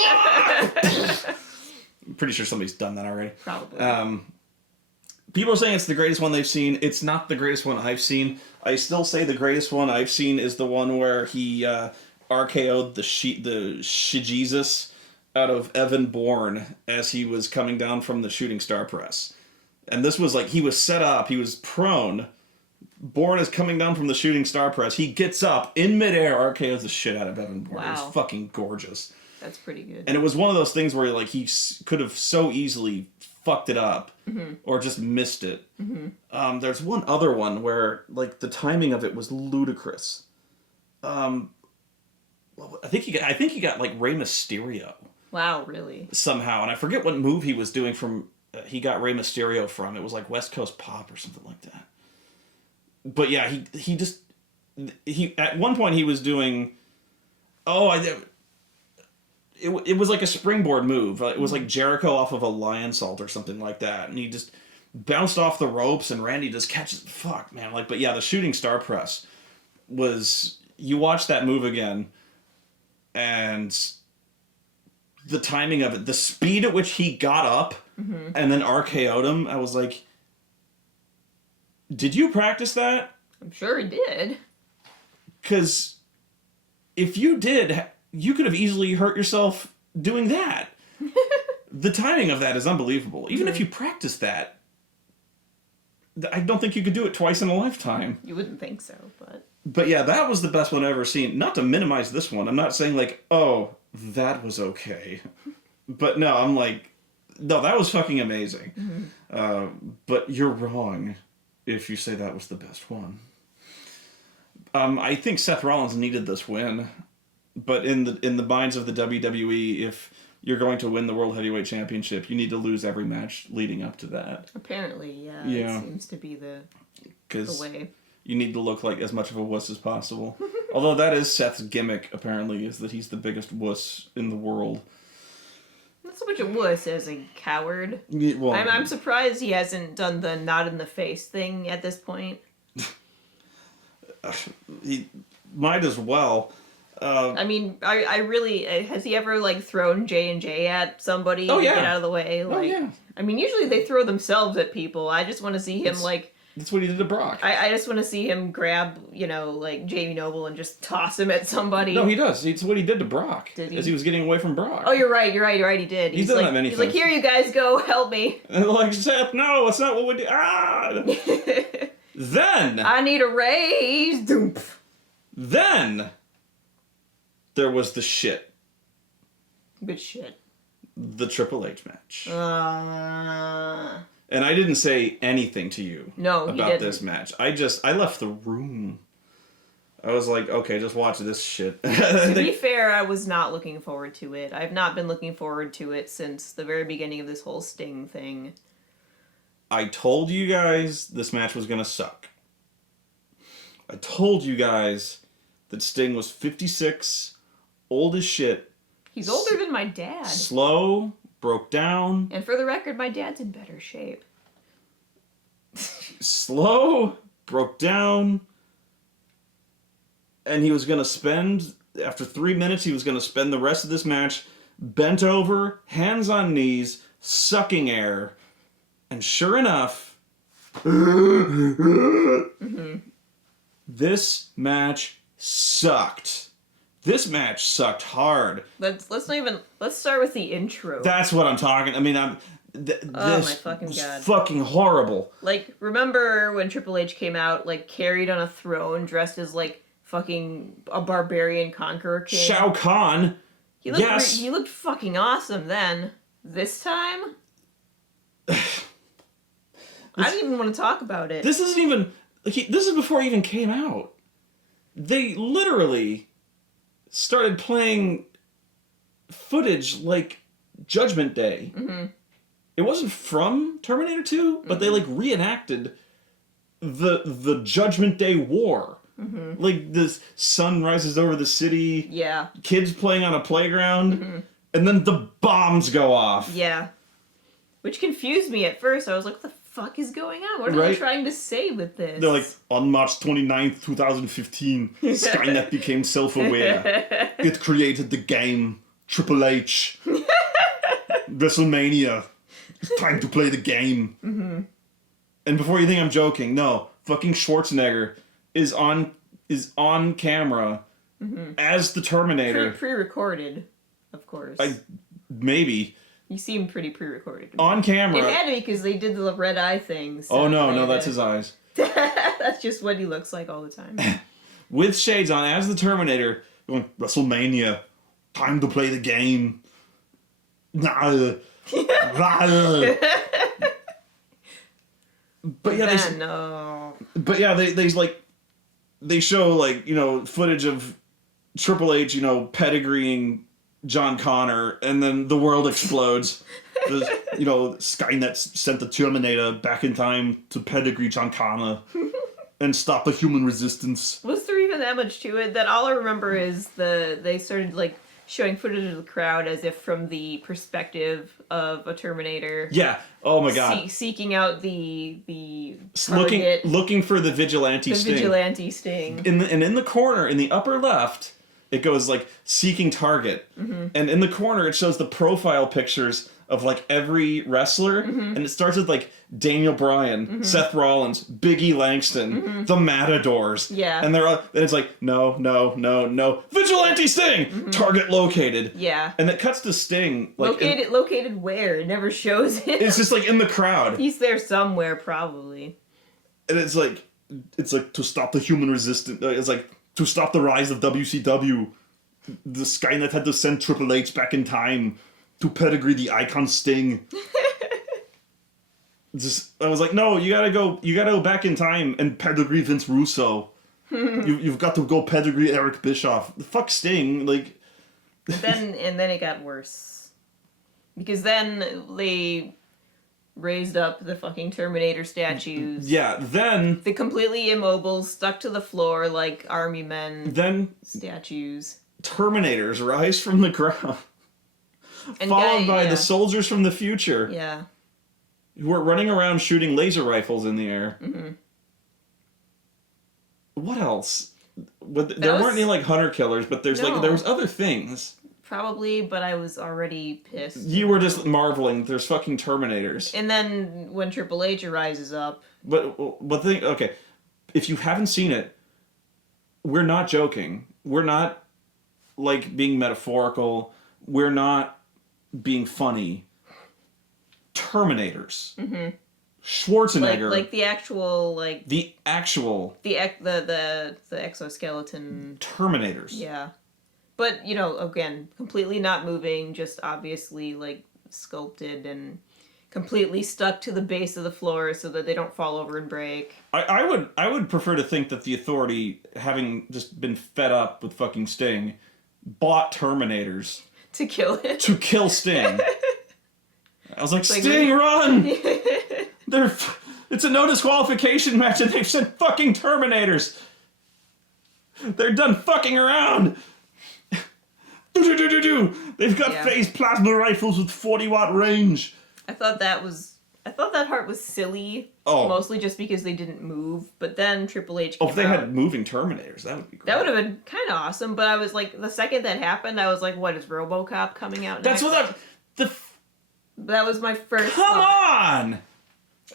I'm pretty sure somebody's done that already. Probably. People are saying it's the greatest one they've seen. It's not the greatest one I've seen. I still say the greatest one I've seen is the one where he RKO'd the She-Jesus out of Evan Bourne as he was coming down from the shooting star press. And this was, like, he was set up, he was prone. Bourne is coming down from the shooting star press. He gets up, in midair, RKO's the shit out of Evan Bourne. Wow. It was fucking gorgeous. That's pretty good. And it was one of those things where, like, he could have so easily fucked it up or just missed it. There's one other one where, like, the timing of it was ludicrous. I think he got like Rey Mysterio. Wow, really? Somehow, and I forget what move he was doing from. He got Rey Mysterio from. It was like West Coast Pop or something like that. But yeah, he at one point he was doing. It was like a springboard move. It was like Jericho off of a lion salt or something like that. And he just bounced off the ropes and Randy just catches... Fuck, man. But yeah, the shooting star press was... You watch that move again, and the timing of it, the speed at which he got up and then RKO'd him, I was like, did you practice that? I'm sure he did. Because if you did, you could have easily hurt yourself doing that. The timing of that is unbelievable. Even if you practice that, I don't think you could do it twice in a lifetime. You wouldn't think so, but... But yeah, that was the best one I've ever seen. Not to minimize this one. I'm not saying like, oh, that was okay. But no, I'm like, no, that was fucking amazing. But you're wrong if you say that was the best one. I think Seth Rollins needed this win. But in the minds of the WWE, if you're going to win the World Heavyweight Championship, you need to lose every match leading up to that. Apparently, yeah. Yeah. It seems to be the way. You need to look like as much of a wuss as possible. Although that is Seth's gimmick, apparently, is that he's the biggest wuss in the world. Not so much a wuss as a coward. Yeah, well, I'm surprised he hasn't done the nod in the face thing at this point. He might as well. I mean, I really... has he ever, like, thrown J&J at somebody to get out of the way? Like, yeah. I mean, usually they throw themselves at people. I just want to see him, like... That's what he did to Brock. I just want to see him grab, like, Jamie Noble and just toss him at somebody. No, he does. It's what he did to Brock. Did he? As he was getting away from Brock. Oh, you're right, he did. He's done like, that many he's times. like, here you guys go, help me. And they're like, Seth, no, that's not what we do. Ah! Then... I need a raise. Doomp. Then... there was the shit. Good shit. The Triple H match. And I didn't say anything to you about this match. I left the room. I was like, okay, just watch this shit. To be fair, I was not looking forward to it. I've not been looking forward to it since the very beginning of this whole Sting thing. I told you guys this match was going to suck. I told you guys that Sting was 56, old as shit. He's older than my dad. Slow, broke down. And for the record, my dad's in better shape. Slow, broke down. And he was going to spend, after 3 minutes, he was going to spend the rest of this match bent over, hands on knees, sucking air. And sure enough, this match sucked. This match sucked hard. Let's start with the intro. That's what I'm talking. I mean, this my fucking God. Fucking horrible. Like, remember when Triple H came out, like, carried on a throne, dressed as, like, fucking a barbarian conqueror king? Shao Kahn. He looked fucking awesome then. This time? I don't even want to talk about it. This isn't even... this is before he even came out. They literally started playing footage like Judgment Day. Mm-hmm. It wasn't from Terminator 2, but they like reenacted the Judgment Day war. Mm-hmm. Like the sun rises over the city. Yeah. Kids playing on a playground. And then the bombs go off. Yeah. Which confused me at first. I was like, what the fuck is going on? What are they trying to say with this? They're like, on March 29th, 2015, Skynet became self-aware. It created the game Triple H. WrestleMania. It's time to play the game. Mm-hmm. And before you think I'm joking, no, fucking Schwarzenegger is on camera as the Terminator. Pre-recorded, of course. Maybe. You seem pretty pre-recorded. On camera. It had to be because they did the red eye thing. So oh, no, that's his eyes. That's just what he looks like all the time. With shades on, as the Terminator, going, WrestleMania, time to play the game. But yeah, they show like, footage of Triple H, pedigreeing John Connor, and then the world explodes. Skynet sent the Terminator back in time to pedigree John Connor and stop the human resistance. Was there even that much to it? That all I remember is they started like showing footage of the crowd as if from the perspective of a Terminator. Yeah. Oh my God. Seeking out the target, looking for the vigilante Sting. The vigilante Sting. In the corner, in the upper left, it goes like seeking target, and in the corner it shows the profile pictures of like every wrestler, and it starts with like Daniel Bryan, Seth Rollins, Big E Langston, the Matadors, and they're all, and it's like no, Vigilante Sting, target located, and it cuts to Sting like located where? It never shows him. It's just like in the crowd. He's there somewhere probably, and it's like to stop the human resistance. It's like to stop the rise of WCW. The Skynet had to send Triple H back in time to pedigree the icon Sting. I was like, no, you gotta go back in time and pedigree Vince Russo. You've got to go pedigree Eric Bischoff. Fuck Sting, like. then it got worse, because then they raised up the fucking Terminator statues. Yeah, then the completely immobile, stuck to the floor like army men. Then statues. Terminators rise from the ground. And followed by the soldiers from the future. Yeah. Who are running around shooting laser rifles in the air. What else? There weren't any like hunter killers, but there was other things. Probably, but I was already pissed. You were just marveling. There's fucking Terminators. And then when Triple H rises up. Okay, if you haven't seen it, we're not joking. We're not like being metaphorical. We're not being funny. Terminators. Schwarzenegger. Like the actual the exoskeleton Terminators. Yeah. But, again, completely not moving, just obviously sculpted and completely stuck to the base of the floor so that they don't fall over and break. I would prefer to think that the Authority, having just been fed up with fucking Sting, bought Terminators to kill him. To kill Sting. I was like, Sting, run! It's a no disqualification match and they've sent fucking Terminators. They're done fucking around. They've got phased plasma rifles with 40-watt range. I thought that part was silly. Mostly just because they didn't move. But then Triple H came if they had moving Terminators, that would be great. That would have been kind of awesome. But I was like, the second that happened, I was like, what, is RoboCop coming out next? That was my first thought. On!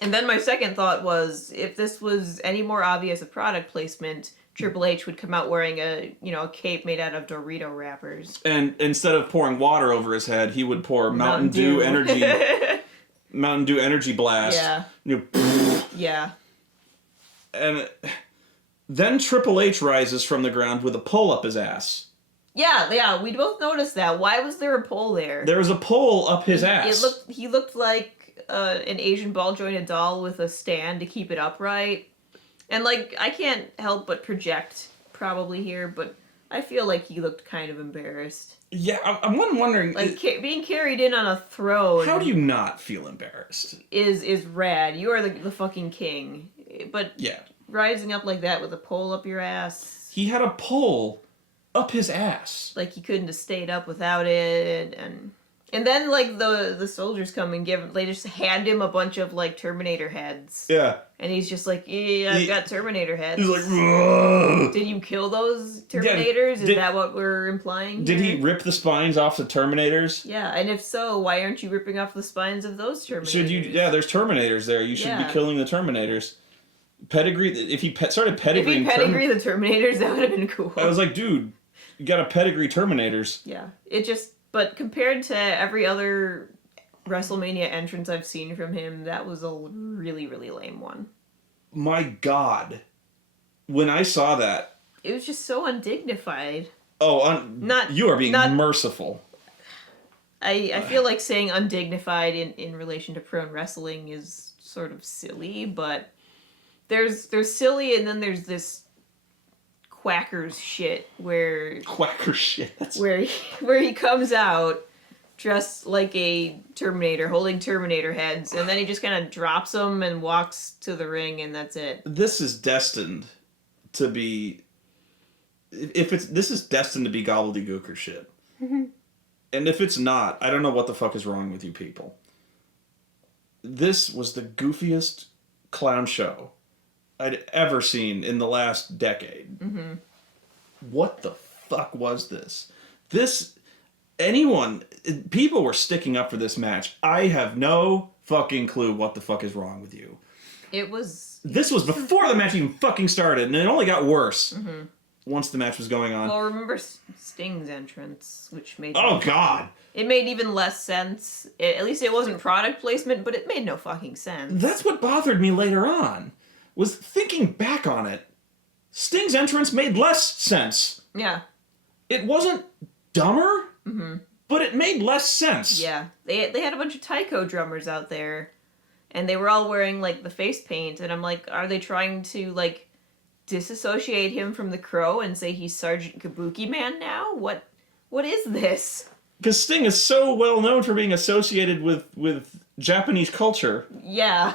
And then my second thought was, if this was any more obvious of product placement, Triple H would come out wearing a cape made out of Dorito wrappers. And instead of pouring water over his head, he would pour Mountain Dew energy Mountain Dew energy blast. Yeah. Yeah. And then Triple H rises from the ground with a pole up his ass. Yeah, we both noticed that. Why was there a pole there? There was a pole up his ass. He looked like an Asian ball-jointed doll with a stand to keep it upright. And, I can't help but project probably here, but I feel like he looked kind of embarrassed. Yeah, I'm wondering... being carried in on a throne... How do you not feel embarrassed? Is rad. You are the fucking king. But rising up like that with a pole up your ass... He had a pole up his ass. He couldn't have stayed up without it, and then, the soldiers come and they just hand him a bunch of, Terminator heads. Yeah. And he's just like, I've got Terminator heads. He's like, ugh. Did you kill those Terminators? Is that what we're implying Did here? he rip the spines off the Terminators? Yeah, and if so, why aren't you ripping off the spines of those Terminators? There's Terminators there. You should be killing the Terminators. Pedigree, if he started pedigreeing... If he pedigree the Terminators, that would have been cool. I was like, dude, you gotta pedigree Terminators. Yeah, but compared to every other WrestleMania entrance I've seen from him, that was a really, really lame one. My God. When I saw that... It was just so undignified. You are being merciful. I feel like saying undignified in relation to pro wrestling is sort of silly, but there's silly and then there's this quackers shit where he comes out dressed like a Terminator, holding Terminator heads, and then he just kind of drops them and walks to the ring, and that's it. This is destined to be... This is destined to be gobbledygooker shit. And if it's not, I don't know what the fuck is wrong with you people. This was the goofiest clown show I'd ever seen in the last decade. What the fuck was this? People were sticking up for this match. I have no fucking clue what the fuck is wrong with you. This was before the match even fucking started, and it only got worse once the match was going on. Well, remember Sting's entrance, which made... Oh, God! It made even less sense. At least it wasn't product placement, but it made no fucking sense. That's what bothered me later on, was thinking back on it. Sting's entrance made less sense. Yeah. It wasn't dumber, but it made less sense. Yeah. They had a bunch of taiko drummers out there, and they were all wearing, like, the face paint, and I'm like, are they trying to, like, disassociate him from the Crow and say he's Sergeant Kabuki Man now? What is this? Because Sting is so well known for being associated with Japanese culture. Yeah.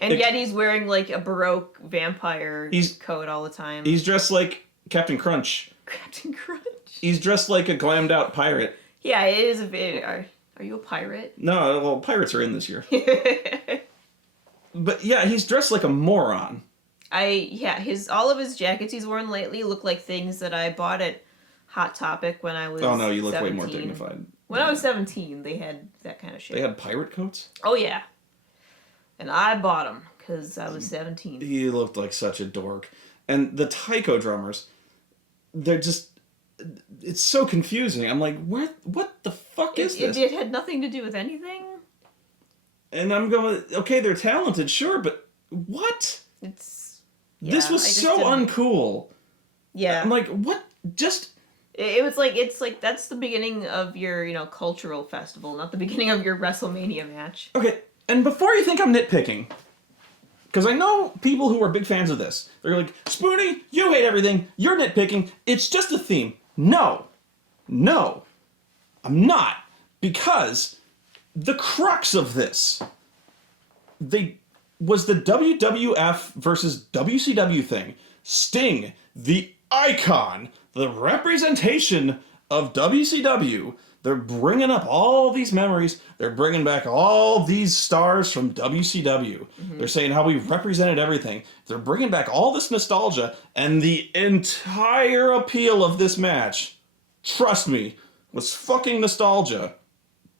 And yet he's wearing, like, a Baroque vampire coat all the time. He's dressed like Captain Crunch. Captain Crunch? He's dressed like a glammed out pirate. Yeah, it is a bit... Are you a pirate? No, well, pirates are in this year. But yeah, he's dressed like a moron. All of his jackets he's worn lately look like things that I bought at Hot Topic when I was 17. Oh no, you look way more dignified. When I was 17, they had that kind of shit. They had pirate coats? Oh yeah. And I bought them because I was 17. He looked like such a dork. And the taiko drummers, they're just... It's so confusing. I'm like, what the fuck is this? It had nothing to do with anything. And I'm going, okay, they're talented, sure, but what? This was so uncool. Yeah. I'm like, what? Just... It's like that's the beginning of your, cultural festival, not the beginning of your WrestleMania match. Okay, and before you think I'm nitpicking, because I know people who are big fans of this, they're like, Spoonie, you hate everything, you're nitpicking, it's just a theme. No, I'm not, because the crux of this, was the WWF versus WCW thing. Sting, the icon, the representation of WCW, they're bringing up all these memories. They're bringing back all these stars from WCW. They're saying how we represented everything. They're bringing back all this nostalgia, and the entire appeal of this match, trust me, was fucking nostalgia.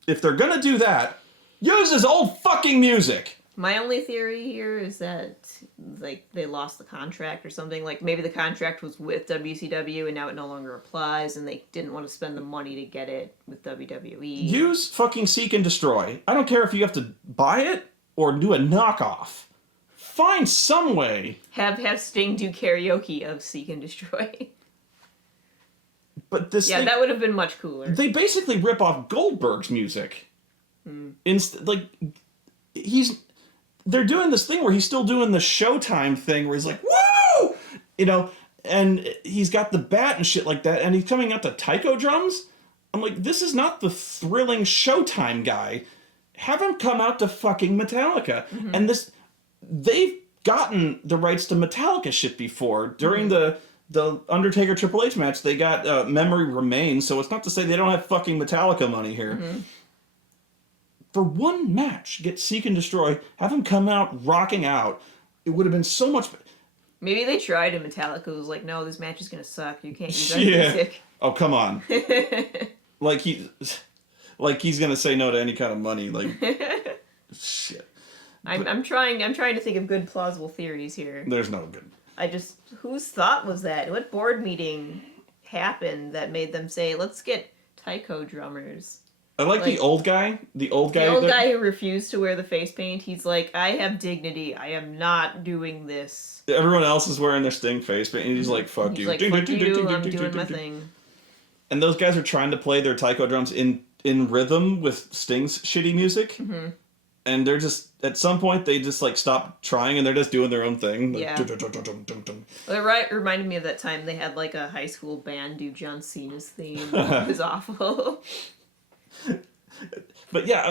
If they're gonna do that, use his old fucking music. My only theory here is that, they lost the contract or something. Like, maybe the contract was with WCW and now it no longer applies and they didn't want to spend the money to get it with WWE. Use fucking Seek and Destroy. I don't care if you have to buy it or do a knockoff. Find some way. Have Sting do karaoke of Seek and Destroy. But this that would have been much cooler. They basically rip off Goldberg's music. They're doing this thing where he's still doing the Showtime thing where he's like, woo! And he's got the bat and shit like that, and he's coming out to taiko drums. I'm like, this is not the thrilling Showtime guy. Have him come out to fucking Metallica. And they've gotten the rights to Metallica shit before. During the Undertaker Triple H match, they got Memory Remains, so it's not to say they don't have fucking Metallica money here. For one match, get Seek and Destroy, have him come out rocking out. It would have been so much... Maybe they tried and Metallica was like, no, this match is going to suck. You can't use that music. Oh, come on. Like he's going to say no to any kind of money. Like, shit. I'm trying to think of good plausible theories here. There's no good. Whose thought was that? What board meeting happened that made them say, let's get taiko drummers? I like the old guy. The old guy who refused to wear the face paint. He's like, I have dignity. I am not doing this. Everyone else is wearing their Sting face paint, and he's like, fuck you. Like, fuck you, I'm doing my thing. And those guys are trying to play their taiko drums in rhythm with Sting's shitty music. And they're just, at some point, they just, stop trying, and they're just doing their own thing. Like, Well, it reminded me of that time they had, a high school band do John Cena's theme. It was awful. But yeah,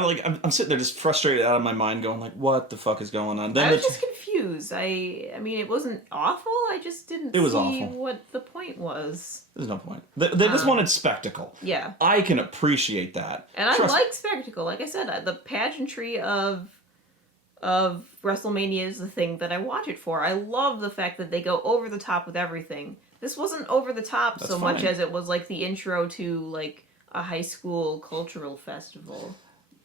I'm sitting there just frustrated out of my mind, going what the fuck is going on? I was just confused. I mean, it wasn't awful. I just didn't see what the point was. There's no point. They just wanted spectacle. Yeah, I can appreciate that, and I like spectacle. Like I said, the pageantry of WrestleMania is the thing that I watch it for. I love the fact that they go over the top with everything, This wasn't over the top That's so much fine. as it was like the intro to like a high school cultural festival.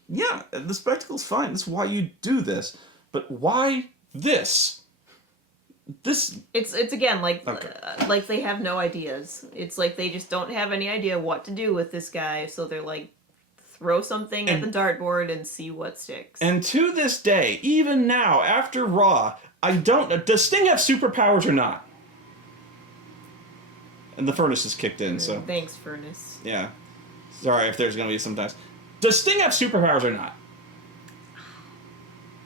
Yeah, the spectacle's fine. That's why you do this. But why this? It's again like Okay. like they have no ideas. It's like they just don't have any idea what to do with this guy, so they're like throw something at the dartboard and see what sticks. And to this day, even now after Raw, I don't. Does Sting have superpowers or not? And the furnace is kicked in, so Thanks, Furnace. yeah. Sorry if there's gonna be sometimes. Does Sting have superpowers or not?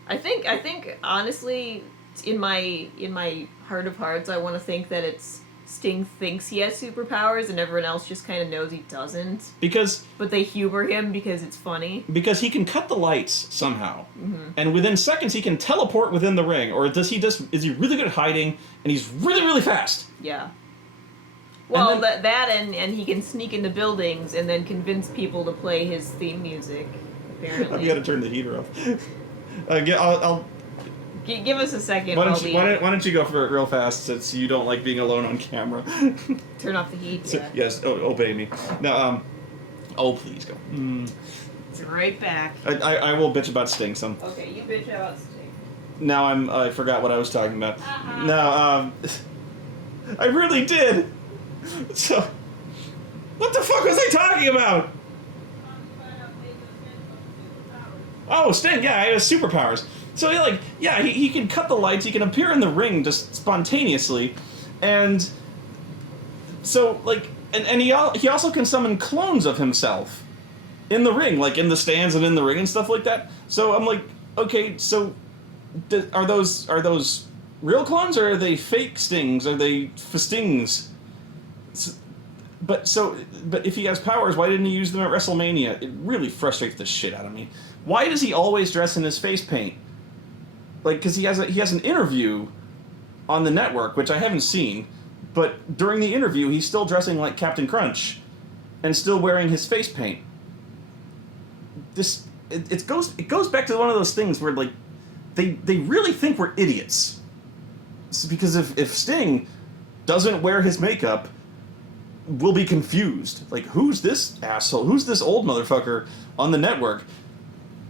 I think honestly, in my heart of hearts, I want to think that it's Sting thinks he has superpowers and everyone else just kind of knows he doesn't. But they humor him because it's funny. Because he can cut the lights somehow, and within seconds he can teleport within the ring. Or is he really good at hiding and he's really really fast? Yeah. Well, then- and he can sneak into buildings and then convince people to play his theme music. Apparently. I've got to turn the heater off. I'll Give us a second. why don't you go for it real fast, since you don't like being alone on camera. Turn off the heat. So, Yeah. yes, obey me. Now, oh please go. It's right back. I will bitch about Sting some. Okay, you bitch about Sting. Now I forgot what I was talking about. Now, I really did. So, what the fuck was I talking about? Oh, Sting, yeah, he has superpowers. So he can cut the lights, he can appear in the ring just spontaneously, and so and he also can summon clones of himself in the ring, like in the stands and in the ring and stuff like that. So I'm like, okay, so are those real clones or are they fake Stings? Are they Stings? But if he has powers, why didn't he use them at WrestleMania? It really frustrates the shit out of me. Why does he always dress in his face paint? Like, because he has an interview on the network, which I haven't seen, but during the interview he's still dressing like Captain Crunch, and still wearing his face paint. It goes back to one of those things where like they really think we're idiots. It's because if Sting doesn't wear his makeup, we'll be confused. Like, who's this asshole? Who's this old motherfucker on the network?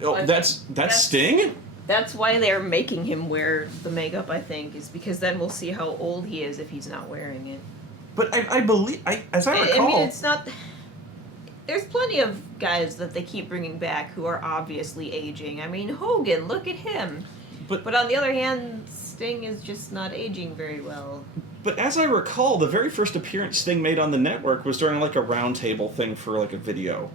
Oh, that's Sting? That's why they're making him wear the makeup, I think, is because then we'll see how old he is if he's not wearing it. But I believe, as I recall... I mean, it's not... There's plenty of guys that they keep bringing back who are obviously aging. I mean, Hogan, look at him. But on the other hand, Sting is just not aging very well. But as I recall, the very first appearance Sting made on the network was during like a roundtable thing for like a video.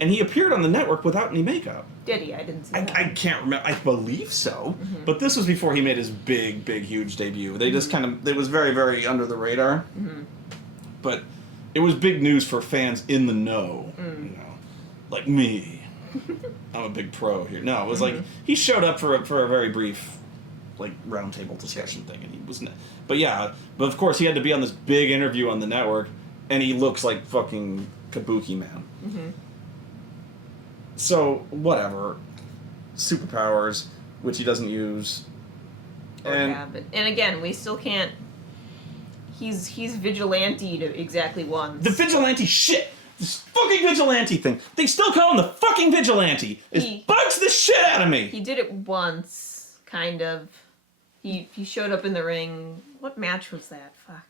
And he appeared on the network without any makeup. Did he? I didn't see that. I can't remember. I believe so. Mm-hmm. But this was before he made his big, huge debut. They just kind of... It was very, very under the radar. Mm-hmm. But it was big news for fans in the know. You know, like me. I'm a big pro here. No, it was like... He showed up for a very brief, like, roundtable discussion thing. And he was... But yeah, but of course he had to be on this big interview on the network. And he looks like fucking Kabuki Man. Mm-hmm. So, whatever. Superpowers, which he doesn't use. And again, we still can't... He's vigilante to exactly once. The vigilante shit! This fucking vigilante thing. They still call him the fucking vigilante. It bugs the shit out of me! He did it once, kind of. He showed up in the ring. What match was that? Fuck.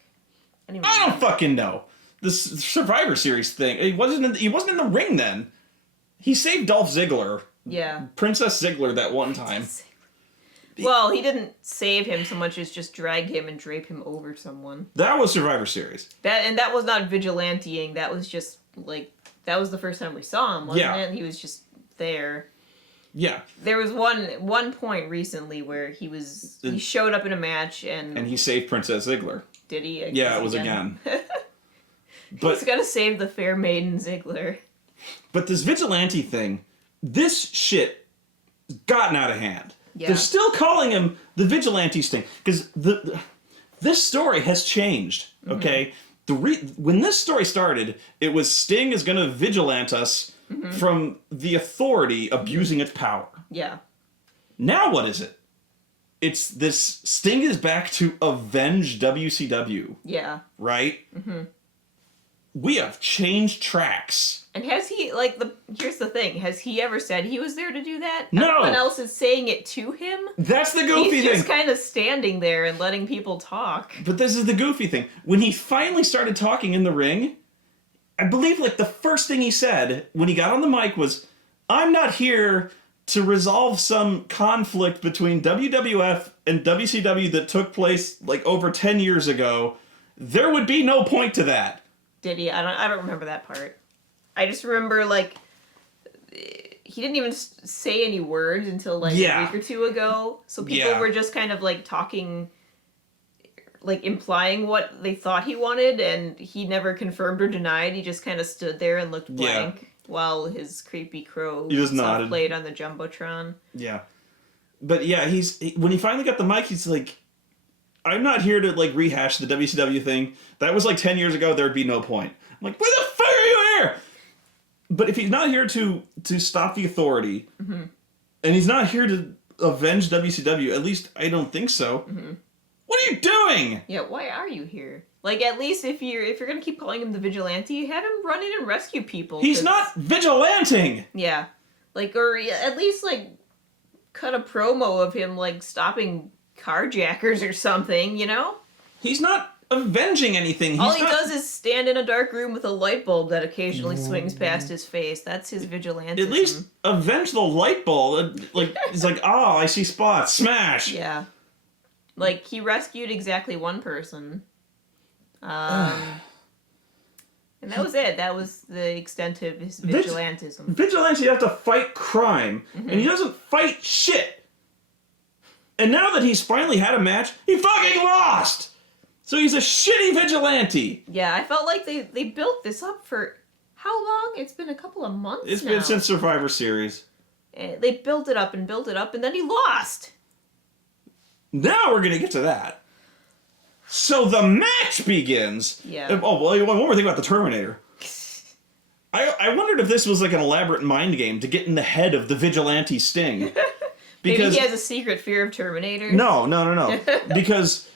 I don't fucking know. This Survivor Series thing. He wasn't in the ring then. He saved Dolph Ziggler. Yeah. Princess Ziggler that one time. Well, he didn't save him so much as just drag him and drape him over someone. That was Survivor Series. That was not vigilanteing. That was just, like, that was the first time we saw him, wasn't it? He was just there. Yeah. There was one point recently where he showed up in a match and he saved Princess Ziggler. Did he? Yeah, it was again. But he's gonna save the fair maiden Ziggler. But this vigilante thing, this shit gotten out of hand. Yeah. They're still calling him the vigilante Sting because this story has changed. Okay, when this story started, it was Sting is going to vigilante us from the authority abusing its power. Yeah. Now what is it? it's this Sting is back to avenge WCW. Yeah. Right? Mm-hmm. We have changed tracks. And has he, here's the thing, has he ever said he was there to do that? No! Everyone else is saying it to him? That's the goofy thing! He's just kind of standing there and letting people talk. But this is the goofy thing. When he finally started talking in the ring, I believe, the first thing he said when he got on the mic was, I'm not here to resolve some conflict between WWF and WCW that took place, over 10 years ago. There would be no point to that. Did he? I don't remember that part. I just remember, he didn't even say any words until, a week or two ago. So people were just kind of, talking, implying what they thought he wanted, and he never confirmed or denied. He just kind of stood there and looked blank while his creepy crow stuff played on the Jumbotron. Yeah. But, yeah, when he finally got the mic, he's like, I'm not here to, rehash the WCW thing. That was, 10 years ago. There would be no point. I'm like, why the fuck are you here? But if he's not here to stop the Authority, mm-hmm. and he's not here to avenge WCW, at least I don't think so. Mm-hmm. What are you doing? Yeah, why are you here? At least if you're gonna keep calling him the Vigilante, have him run in and rescue people. He's not vigilanting. Yeah, or at least cut a promo of him stopping carjackers or something. You know? He's not avenging anything. All he does is stand in a dark room with a light bulb that occasionally swings past his face. That's his vigilantism. At least avenge the light bulb. He's oh, I see spots. Smash! Yeah. He rescued exactly one person. And that was it. That was the extent of his vigilantism. Vigilante, you have to fight crime. Mm-hmm. And he doesn't fight shit. And now that he's finally had a match, he fucking lost! So he's a shitty vigilante. Yeah, I felt like they built this up for how long? It's been a couple of months now. It's been since Survivor Series. They built it up, and then he lost. Now we're going to get to that. So the match begins. Yeah. Oh, well, one more thing about the Terminator. I wondered if this was an elaborate mind game to get in the head of the vigilante Sting. Maybe he has a secret fear of Terminators. No. Because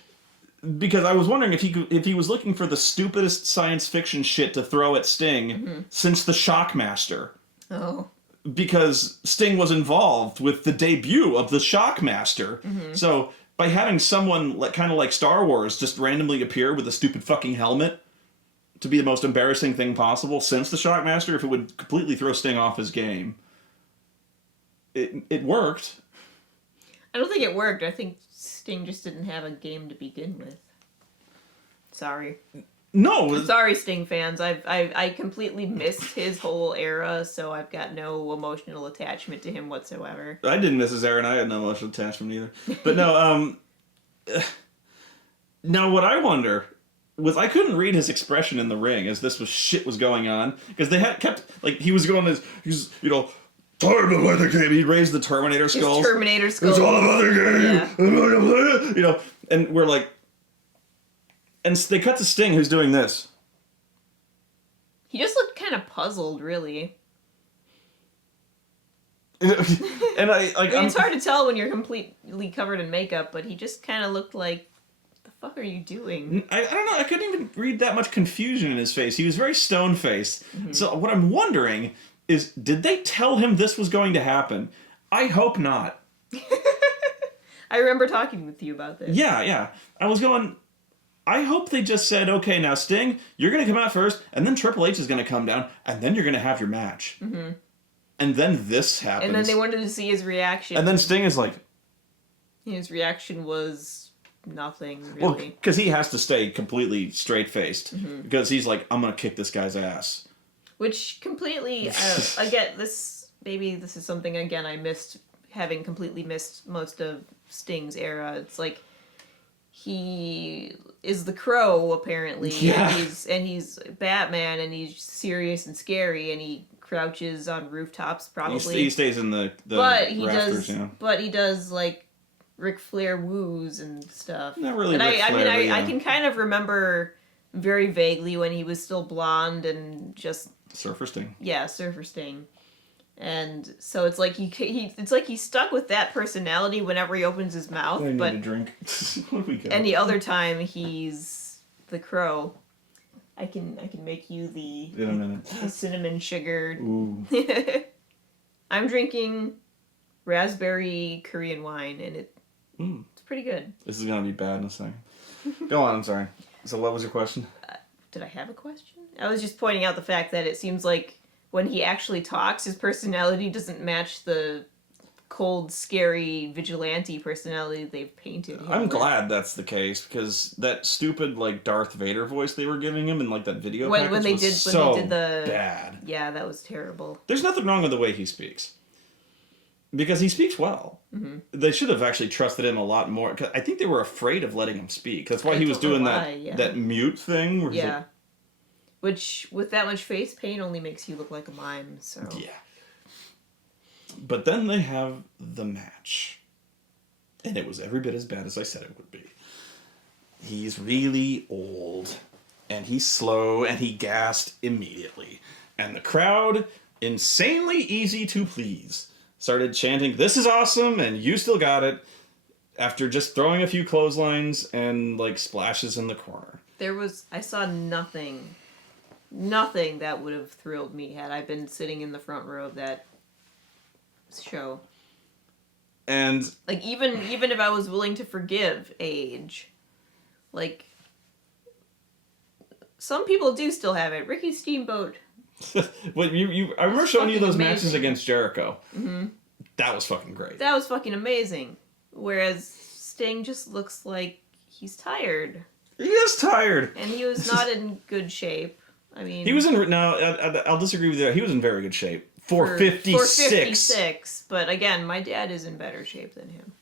I was wondering if he was looking for the stupidest science fiction shit to throw at Sting mm-hmm. since the Shockmaster. Oh. Because Sting was involved with the debut of the Shockmaster. Mm-hmm. So by having someone kind of like Star Wars just randomly appear with a stupid fucking helmet to be the most embarrassing thing possible since the Shockmaster, if it would completely throw Sting off his game. It worked. I don't think it worked. I think Sting just didn't have a game to begin with. Sorry. No. Sorry, Sting fans. I completely missed his whole era, so I've got no emotional attachment to him whatsoever. I didn't miss his era, and I had no emotional attachment either. But no, now what I wonder was I couldn't read his expression in the ring as this shit was going on, because they kept he was going this, he's time to play the game. He raised the Terminator skulls. His Terminator skulls. It's all about the game. Yeah. And we're and they cut to Sting, who's doing this. He just looked kind of puzzled, really. And it's hard to tell when you're completely covered in makeup, but he just kind of looked like, the fuck are you doing? I don't know. I couldn't even read that much confusion in his face. He was very stone-faced. Mm-hmm. So what I'm wondering is, did they tell him this was going to happen? I hope not. I remember talking with you about this. Yeah. I was going, I hope they just said, okay, now Sting, you're going to come out first, and then Triple H is going to come down, and then you're going to have your match. Mm-hmm. And then this happens. And then they wanted to see his reaction. And then Sting is like... His reaction was nothing, really. Well, because he has to stay completely straight-faced. Mm-hmm. Because he's like, I'm going to kick this guy's ass. Which completely... again, maybe this is something, again, I missed, having completely missed most of Sting's era. It's like, he is the Crow, apparently. Yeah. And he's Batman, and he's serious and scary, and he crouches on rooftops, probably. He stays in the rafters, But he does, Ric Flair woos and stuff. Not really. And Ric Flair, I can kind of remember very vaguely when he was still blonde and just... Surfer Sting. Yeah, Surfer Sting. And so it's like it's like he's stuck with that personality whenever he opens his mouth. I need a drink. What do we got? Any other time he's the Crow. I can make you in a minute. the cinnamon sugared. Ooh. I'm drinking raspberry Korean wine, and it's pretty good. This is gonna be bad in a second. Go on. I'm sorry. So what was your question? Did I have a question? I was just pointing out the fact that it seems like when he actually talks, his personality doesn't match the cold, scary, vigilante personality they've painted him I'm with. glad that's the case, because that stupid like Darth Vader voice they were giving him in like that video when package they was did so when they did the bad. Yeah, that was terrible. There's nothing wrong with the way he speaks, because he speaks well. Mm-hmm. They should have actually trusted him a lot more. 'Cause I think they were afraid of letting him speak. That's why he was doing that mute thing. Where he's Yeah. Which, with that much face paint, only makes you look like a mime, so... like, yeah. But then they have the match. And it was every bit as bad as I said it would be. He's really old. And he's slow. And he gassed immediately. And the crowd, insanely easy to please, started chanting, "This is awesome, and you still got it," after just throwing a few clotheslines and, like, splashes in the corner. I saw nothing that would have thrilled me had I been sitting in the front row of that show. And Like, even if I was willing to forgive age, like, some people do still have it. Ricky Steamboat. what I remember showing you those fucking matches amazing. against Jericho. Mm-hmm. That was fucking great. That was fucking amazing. Whereas Sting just looks like he's tired. He is tired. And he was not in good shape. I mean... He was in... No, I'll disagree with you. He was in very good shape. For 56. For 56. But again, my dad is in better shape than him.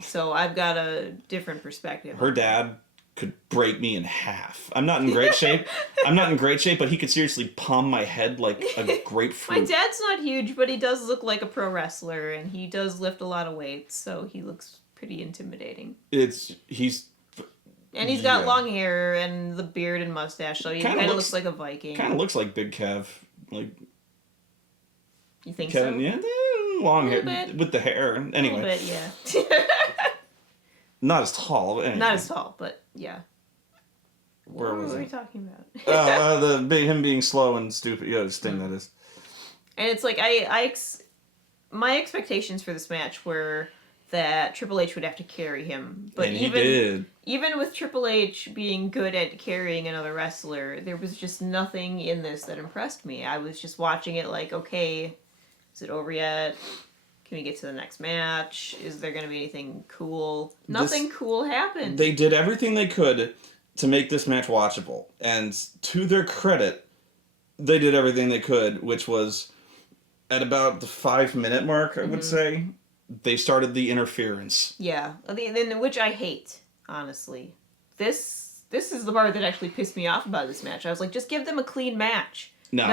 So I've got a different perspective. Her dad could break me in half. I'm not in great shape. But he could seriously palm my head like a grapefruit. My dad's not huge, but he does look like a pro wrestler, and he does lift a lot of weights, so he looks pretty intimidating. And he's got long hair and the beard and mustache, so he kind of looks like a Viking. Kind of looks like Big Kev. Like, you think Kevin, so? Yeah, long hair. Bit. With the hair. Anyway. A little bit, yeah. Not as tall. Anyway. Not as tall, but yeah. Where was What were I? we talking about? Him being slow and stupid. Yeah, Sting, that is. And it's like, my expectations for this match were that Triple H would have to carry him. But and he did. Even with Triple H being good at carrying another wrestler, there was just nothing in this that impressed me. I was just watching it like, okay, is it over yet? Can we get to the next match? Is there going to be anything cool? Nothing cool happened. They did everything they could to make this match watchable. And to their credit, they did everything they could, which was at about the 5-minute mark, I would say, they started the interference. Yeah, which I hate, honestly. This is the part that actually pissed me off about this match. I was like, just give them a clean match. No.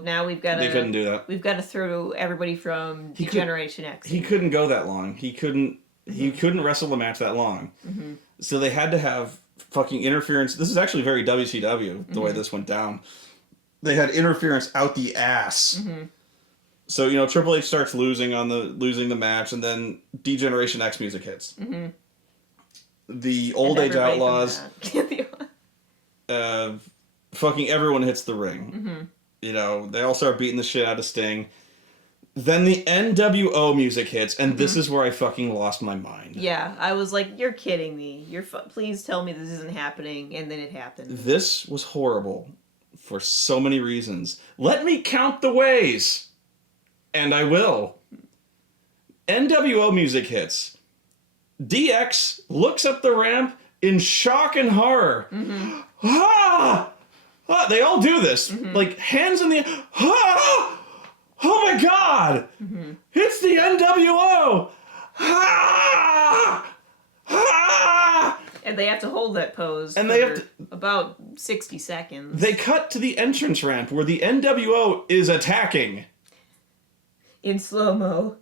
Now we've got to... They couldn't do that. We've got to throw everybody from Generation X. He couldn't go that long. He couldn't wrestle the match that long. Mm-hmm. So they had to have fucking interference. This is actually very WCW, the way this went down. They had interference out the ass. Mm-hmm. So, Triple H starts losing the match, and then D-Generation X music hits. Mm-hmm. The Old Age Outlaws, fucking everyone hits the ring. Mm-hmm. They all start beating the shit out of Sting. Then the NWO music hits, and this is where I fucking lost my mind. Yeah, I was like, you're kidding me. Please tell me this isn't happening, and then it happened. This was horrible for so many reasons. Let me count the ways. And I will. NWO music hits. DX looks up the ramp in shock and horror. Mm-hmm. Ah! They all do this. Like, hands in the... Ah! Oh my god! Mm-hmm. It's the NWO! Ah! Ah! And they have to hold that pose and for they have to, about 60 seconds. They cut to the entrance ramp where the NWO is attacking. In slow-mo.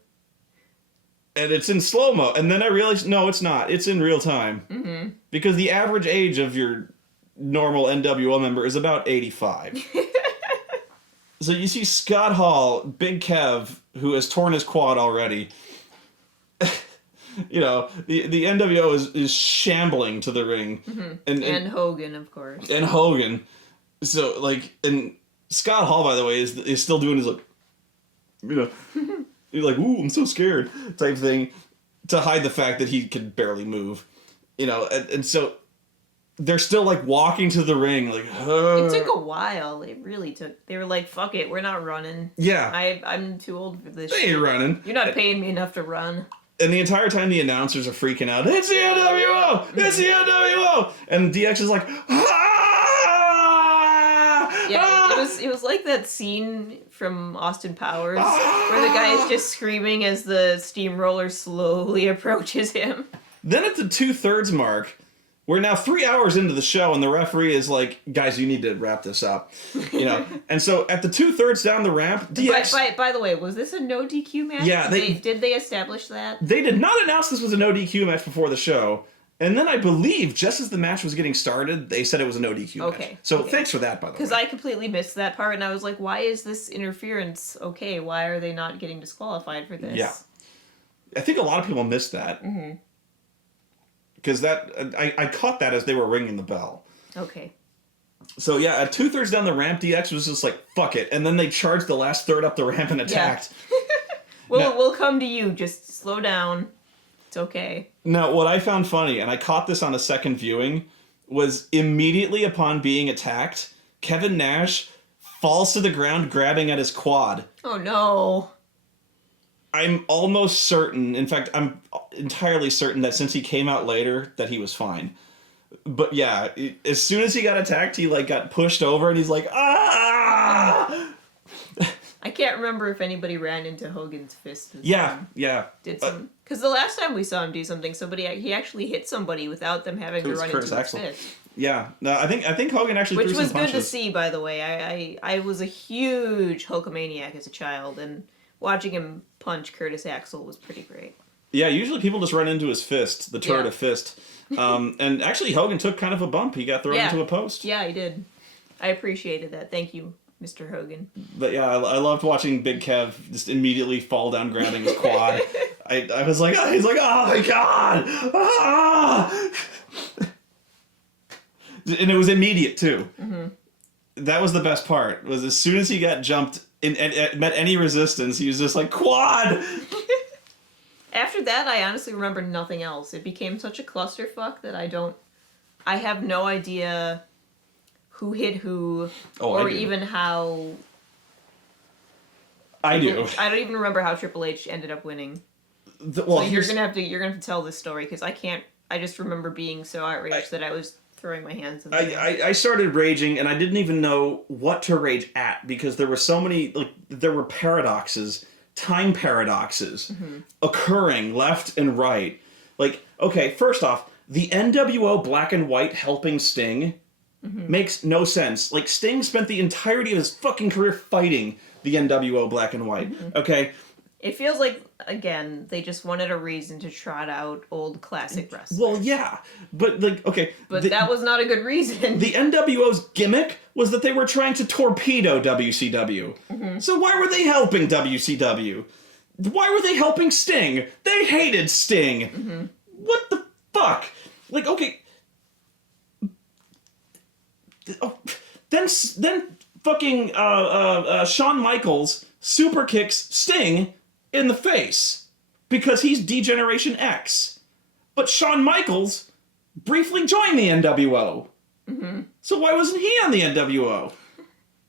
And it's in slow-mo. And then I realized, no, it's not. It's in real time. Mm-hmm. Because the average age of your normal NWO member is about 85. So you see Scott Hall, Big Kev, who has torn his quad already. You know, the NWO is shambling to the ring. And Hogan, of course. And Hogan. So, like, and Scott Hall, by the way, is still doing his, like, you know, you're like, ooh, I'm so scared type thing, to hide the fact that he could barely move. You know, and so they're still, like, walking to the ring, like, It took a while. It really took. They were like, fuck it, we're not running. Yeah. I'm too old for this They shit. ain't running. You're not paying me enough to run. And the entire time the announcers are freaking out, it's the NWO! It's the NWO! And DX is like, ah! Yeah, Ah! it was like that scene from Austin Powers where the guy is just screaming as the steamroller slowly approaches him. Then at the 2/3 mark, we're now 3 hours into the show, and the referee is like, guys, you need to wrap this up. You know? And so at the 2/3 down the ramp, DX... By the way, was this a no DQ match? Yeah, did they establish that? They did not announce this was a no DQ match before the show. And then I believe, just as the match was getting started, they said it was a no DQ match. Okay. So thanks for that, by the way. Because I completely missed that part, and I was like, why is this interference okay? Why are they not getting disqualified for this? Yeah. I think a lot of people missed that. Because I caught that as they were ringing the bell. Okay. So yeah, at 2/3 down the ramp, DX was just like, fuck it. And then they charged the last third up the ramp and attacked. We'll come to you. Just slow down. It's okay. Now, what I found funny, and I caught this on a second viewing, was immediately upon being attacked, Kevin Nash falls to the ground grabbing at his quad. Oh no. I'm almost certain, in fact, I'm entirely certain that since he came out later, that he was fine. But yeah, as soon as he got attacked, he like got pushed over and he's like, ah! I can't remember if anybody ran into Hogan's fist. Yeah. Did some... Because the last time we saw him do something, he actually hit somebody without them having to run into his fist. Yeah. No, I think Hogan actually threw some punches. Which was good to see, by the way. I was a huge Hulkamaniac as a child, and watching him punch Curtis Axel was pretty great. Yeah, usually people just run into his fist, the turret of fist. And actually, Hogan took kind of a bump. He got thrown into a post. Yeah, he did. I appreciated that. Thank you, Mr. Hogan. But yeah, I loved watching Big Kev just immediately fall down grabbing his quad. I was like, he's like, oh my god! Ah! And it was immediate, too. That was the best part, was as soon as he got jumped and met any resistance, he was just like, quad! After that, I honestly remember nothing else. It became such a clusterfuck that I have no idea who hit who, or even how... I do. I don't even remember how Triple H ended up winning. So you're gonna have to tell this story, because I just remember being so outraged that I was throwing my hands in the air. I started raging, and I didn't even know what to rage at, because there were so many, like, there were paradoxes, time paradoxes, occurring left and right. Like, okay, first off, the NWO Black and White helping Sting makes no sense. Like, Sting spent the entirety of his fucking career fighting the NWO Black and White, okay? It feels like, again, they just wanted a reason to trot out old classic wrestlers. Well, yeah, but, like, okay. But that was not a good reason. The NWO's gimmick was that they were trying to torpedo WCW. So why were they helping WCW? Why were they helping Sting? They hated Sting. What the fuck? Like, okay. Oh, then fucking Shawn Michaels super kicks Sting in the face because he's D-Generation X. But Shawn Michaels briefly joined the NWO. So why wasn't he on the NWO?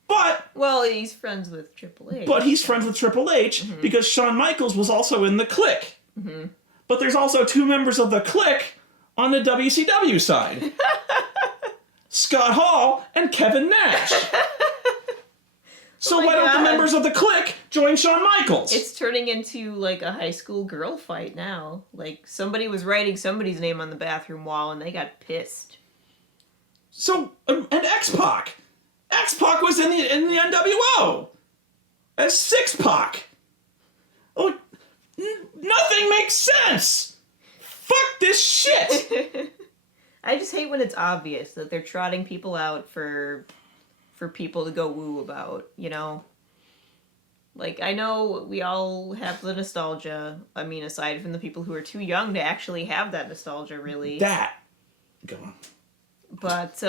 But... Well, he's friends with Triple H. But he's friends with Triple H because Shawn Michaels was also in the Clique. But there's also two members of the Clique on the WCW side. Scott Hall and Kevin Nash. So why don't the members of the Clique join Shawn Michaels? It's turning into, like, a high school girl fight now. Like, somebody was writing somebody's name on the bathroom wall and they got pissed. So, and X-Pac. X-Pac was in the NWO. As Six-Pac. Oh, nothing makes sense. Fuck this shit. I just hate when it's obvious that they're trotting people out for people to go woo about, you know? Like, I know we all have the nostalgia. I mean, aside from the people who are too young to actually have that nostalgia, really. Go on. But,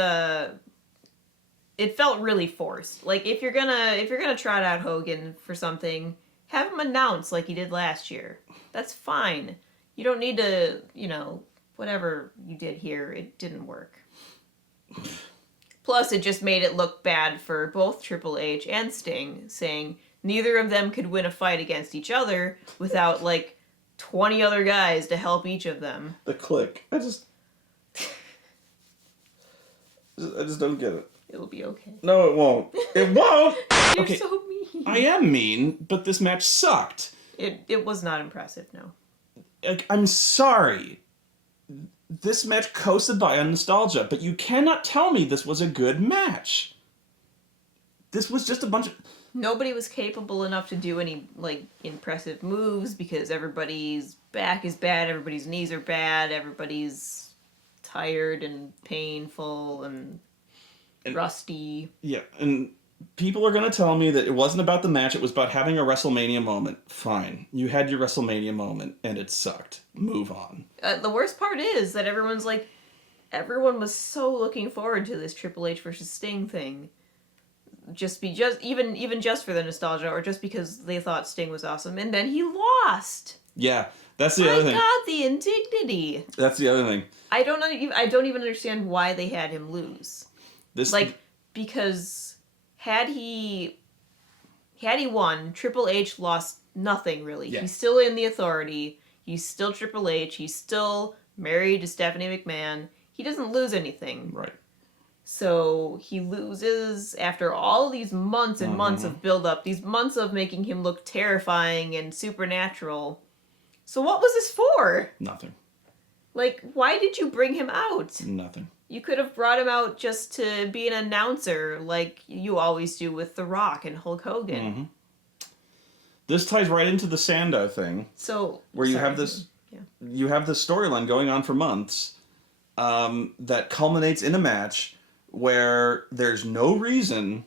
it felt really forced. Like, if you're gonna trot out Hogan for something, have him announce like he did last year. That's fine. You don't need to, whatever you did here, it didn't work. Plus, it just made it look bad for both Triple H and Sting, saying neither of them could win a fight against each other without, 20 other guys to help each of them. The Click. I just don't get it. It'll be okay. No, it won't. It won't! You're okay. so mean. I am mean, but this match sucked. It was not impressive, no. I'm sorry. This match coasted by on nostalgia, but you cannot tell me this was a good match. This was just a bunch of... Nobody was capable enough to do any, impressive moves because everybody's back is bad, everybody's knees are bad, everybody's tired and painful and rusty. Yeah, and people are going to tell me that it wasn't about the match, it was about having a WrestleMania moment. Fine. You had your WrestleMania moment, and it sucked. Move on. The worst part is that everyone was so looking forward to this Triple H versus Sting thing. Even just for the nostalgia, or just because they thought Sting was awesome, and then he lost. Yeah, that's the other thing. My God, the indignity. That's the other thing. I don't even understand why they had him lose. Because had he won, Triple H lost nothing really. Yeah. He's still in the Authority. He's still Triple H. He's still married to Stephanie McMahon. He doesn't lose anything. Right. So he loses after all these months and months of build-up, these months of making him look terrifying and supernatural. So what was this for? Nothing. Why did you bring him out? Nothing. You could have brought him out just to be an announcer like you always do with The Rock and Hulk Hogan. Mm-hmm. This ties right into the Sandow thing. So... Where you have this... Yeah. You have this storyline going on for months that culminates in a match where there's no reason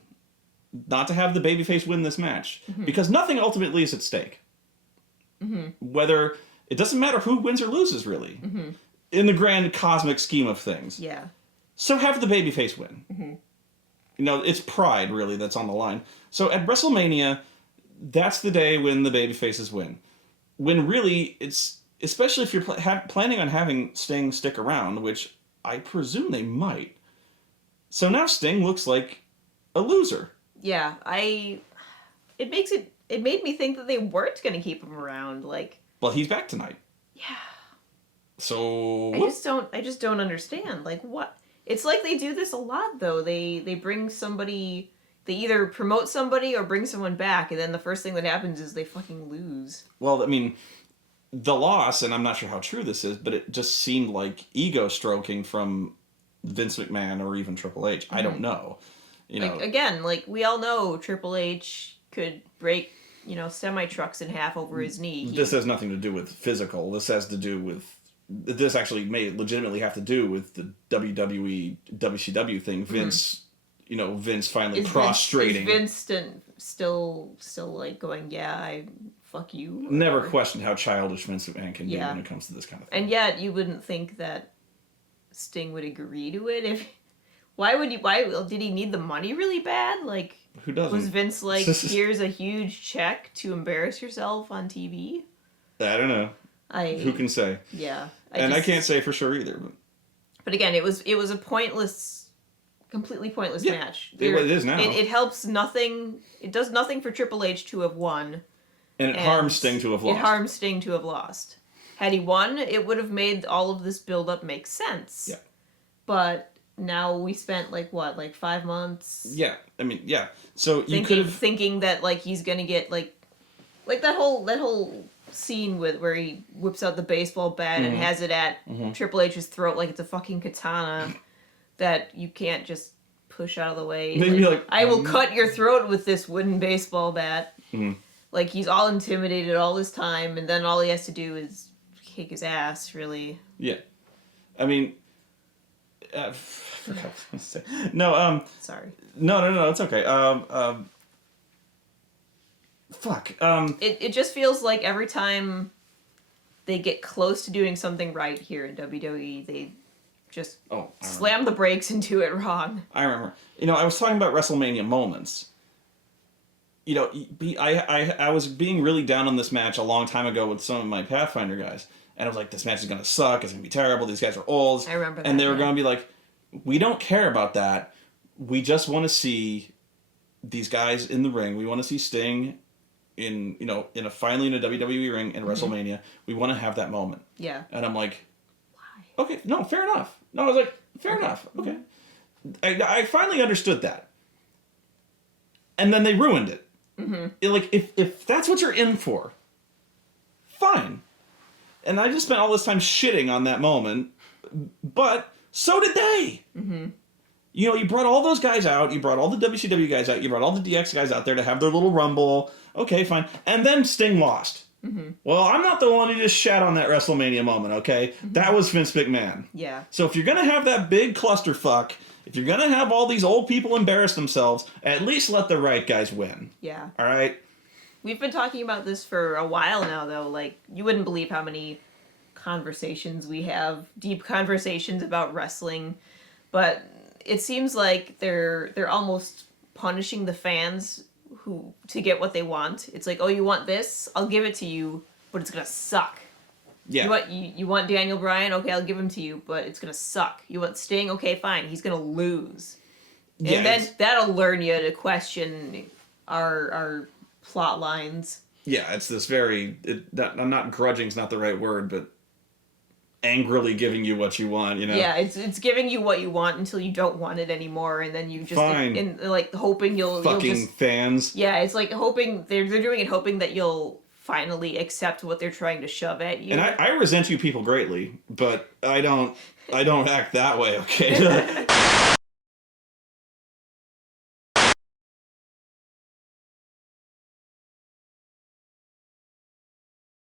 not to have the babyface win this match. Mm-hmm. Because nothing ultimately is at stake. Mm-hmm. Whether... It doesn't matter who wins or loses, really. Mm-hmm. In the grand cosmic scheme of things. Yeah. So have the babyface win. Mm-hmm. It's pride, really, that's on the line. So at WrestleMania, that's the day when the babyfaces win. When really, it's... Especially if you're planning on having Sting stick around, which I presume they might. So now Sting looks like a loser. Yeah, It made me think that they weren't going to keep him around, Well, he's back tonight. Yeah. So I just don't understand. What? It's like they do this a lot though. They bring somebody, they either promote somebody or bring someone back, and then the first thing that happens is they fucking lose. Well, I mean, the loss, and I'm not sure how true this is, but it just seemed like ego stroking from Vince McMahon or even Triple H. Mm-hmm. I don't know. Again, we all know Triple H could break semi-trucks in half over his knee. This has nothing to do with physical. This has to do with... This actually may legitimately have to do with the WWE, WCW thing. Vince, Vince finally prostrating. Is Vince still going, yeah, I fuck you? Never questioned how childish Vince McMahon can be when it comes to this kind of thing. And yet, you wouldn't think that Sting would agree to it. Why did he need the money really bad? Who doesn't? Was Vince here's a huge check to embarrass yourself on TV? I don't know. Who can say? Yeah. I can't say for sure either. But again, it was a completely pointless match. It is now. It helps nothing. It does nothing for Triple H to have won. And it harms Sting to have lost. It harms Sting to have lost. Had he won, it would have made all of this build-up make sense. Yeah. But... Now we spent 5 months. Yeah, I mean, yeah. So you thinking that he's gonna get that whole scene where he whips out the baseball bat and has it at Triple H's throat like it's a fucking katana that you can't just push out of the way. Maybe I will cut your throat with this wooden baseball bat. Mm-hmm. He's all intimidated all this time, and then all he has to do is kick his ass. Really. Yeah, I mean. No, Sorry. No, it's okay. fuck. It just feels like every time they get close to doing something right here in WWE, they just slam the brakes and do it wrong. I remember. I was talking about WrestleMania moments. I was being really down on this match a long time ago with some of my Pathfinder guys, and I was like, this match is going to suck, it's going to be terrible, these guys are old. I remember that. And they were going to be like, we don't care about that. We just want to see these guys in the ring. We want to see Sting finally in a WWE ring in WrestleMania. We want to have that moment. Yeah. And I'm like, why? Okay, no, fair enough. No, I was like, fair enough. Okay. I finally understood that. And then they ruined it. If that's what you're in for, fine. And I just spent all this time shitting on that moment, but so did they. You brought all those guys out, you brought all the WCW guys out, you brought all the DX guys out there to have their little rumble. Okay, fine. And then Sting lost. Well, I'm not the one who just shat on that WrestleMania moment, okay? That was Vince McMahon. Yeah. So if you're going to have that big clusterfuck, if you're going to have all these old people embarrass themselves, at least let the right guys win. Yeah. All right? We've been talking about this for a while now, though. Like, you wouldn't believe how many conversations we have, deep conversations about wrestling, but it seems like they're almost punishing the fans to get what they want. It's like, oh, you want this? I'll give it to you, but it's gonna suck. Yeah. You want Daniel Bryan? Okay, I'll give him to you, but it's gonna suck. You want Sting? Okay, fine. He's gonna lose. Yeah, and then that'll learn you to question our plot lines. Yeah, it's this not grudging's not the right word, but angrily giving you what you want, Yeah, it's giving you what you want until you don't want it anymore, and then you just hoping you'll just, fans. Yeah, it's like hoping they're doing it, hoping that you'll finally accept what they're trying to shove at you. And I resent you people greatly, but I don't act that way, okay?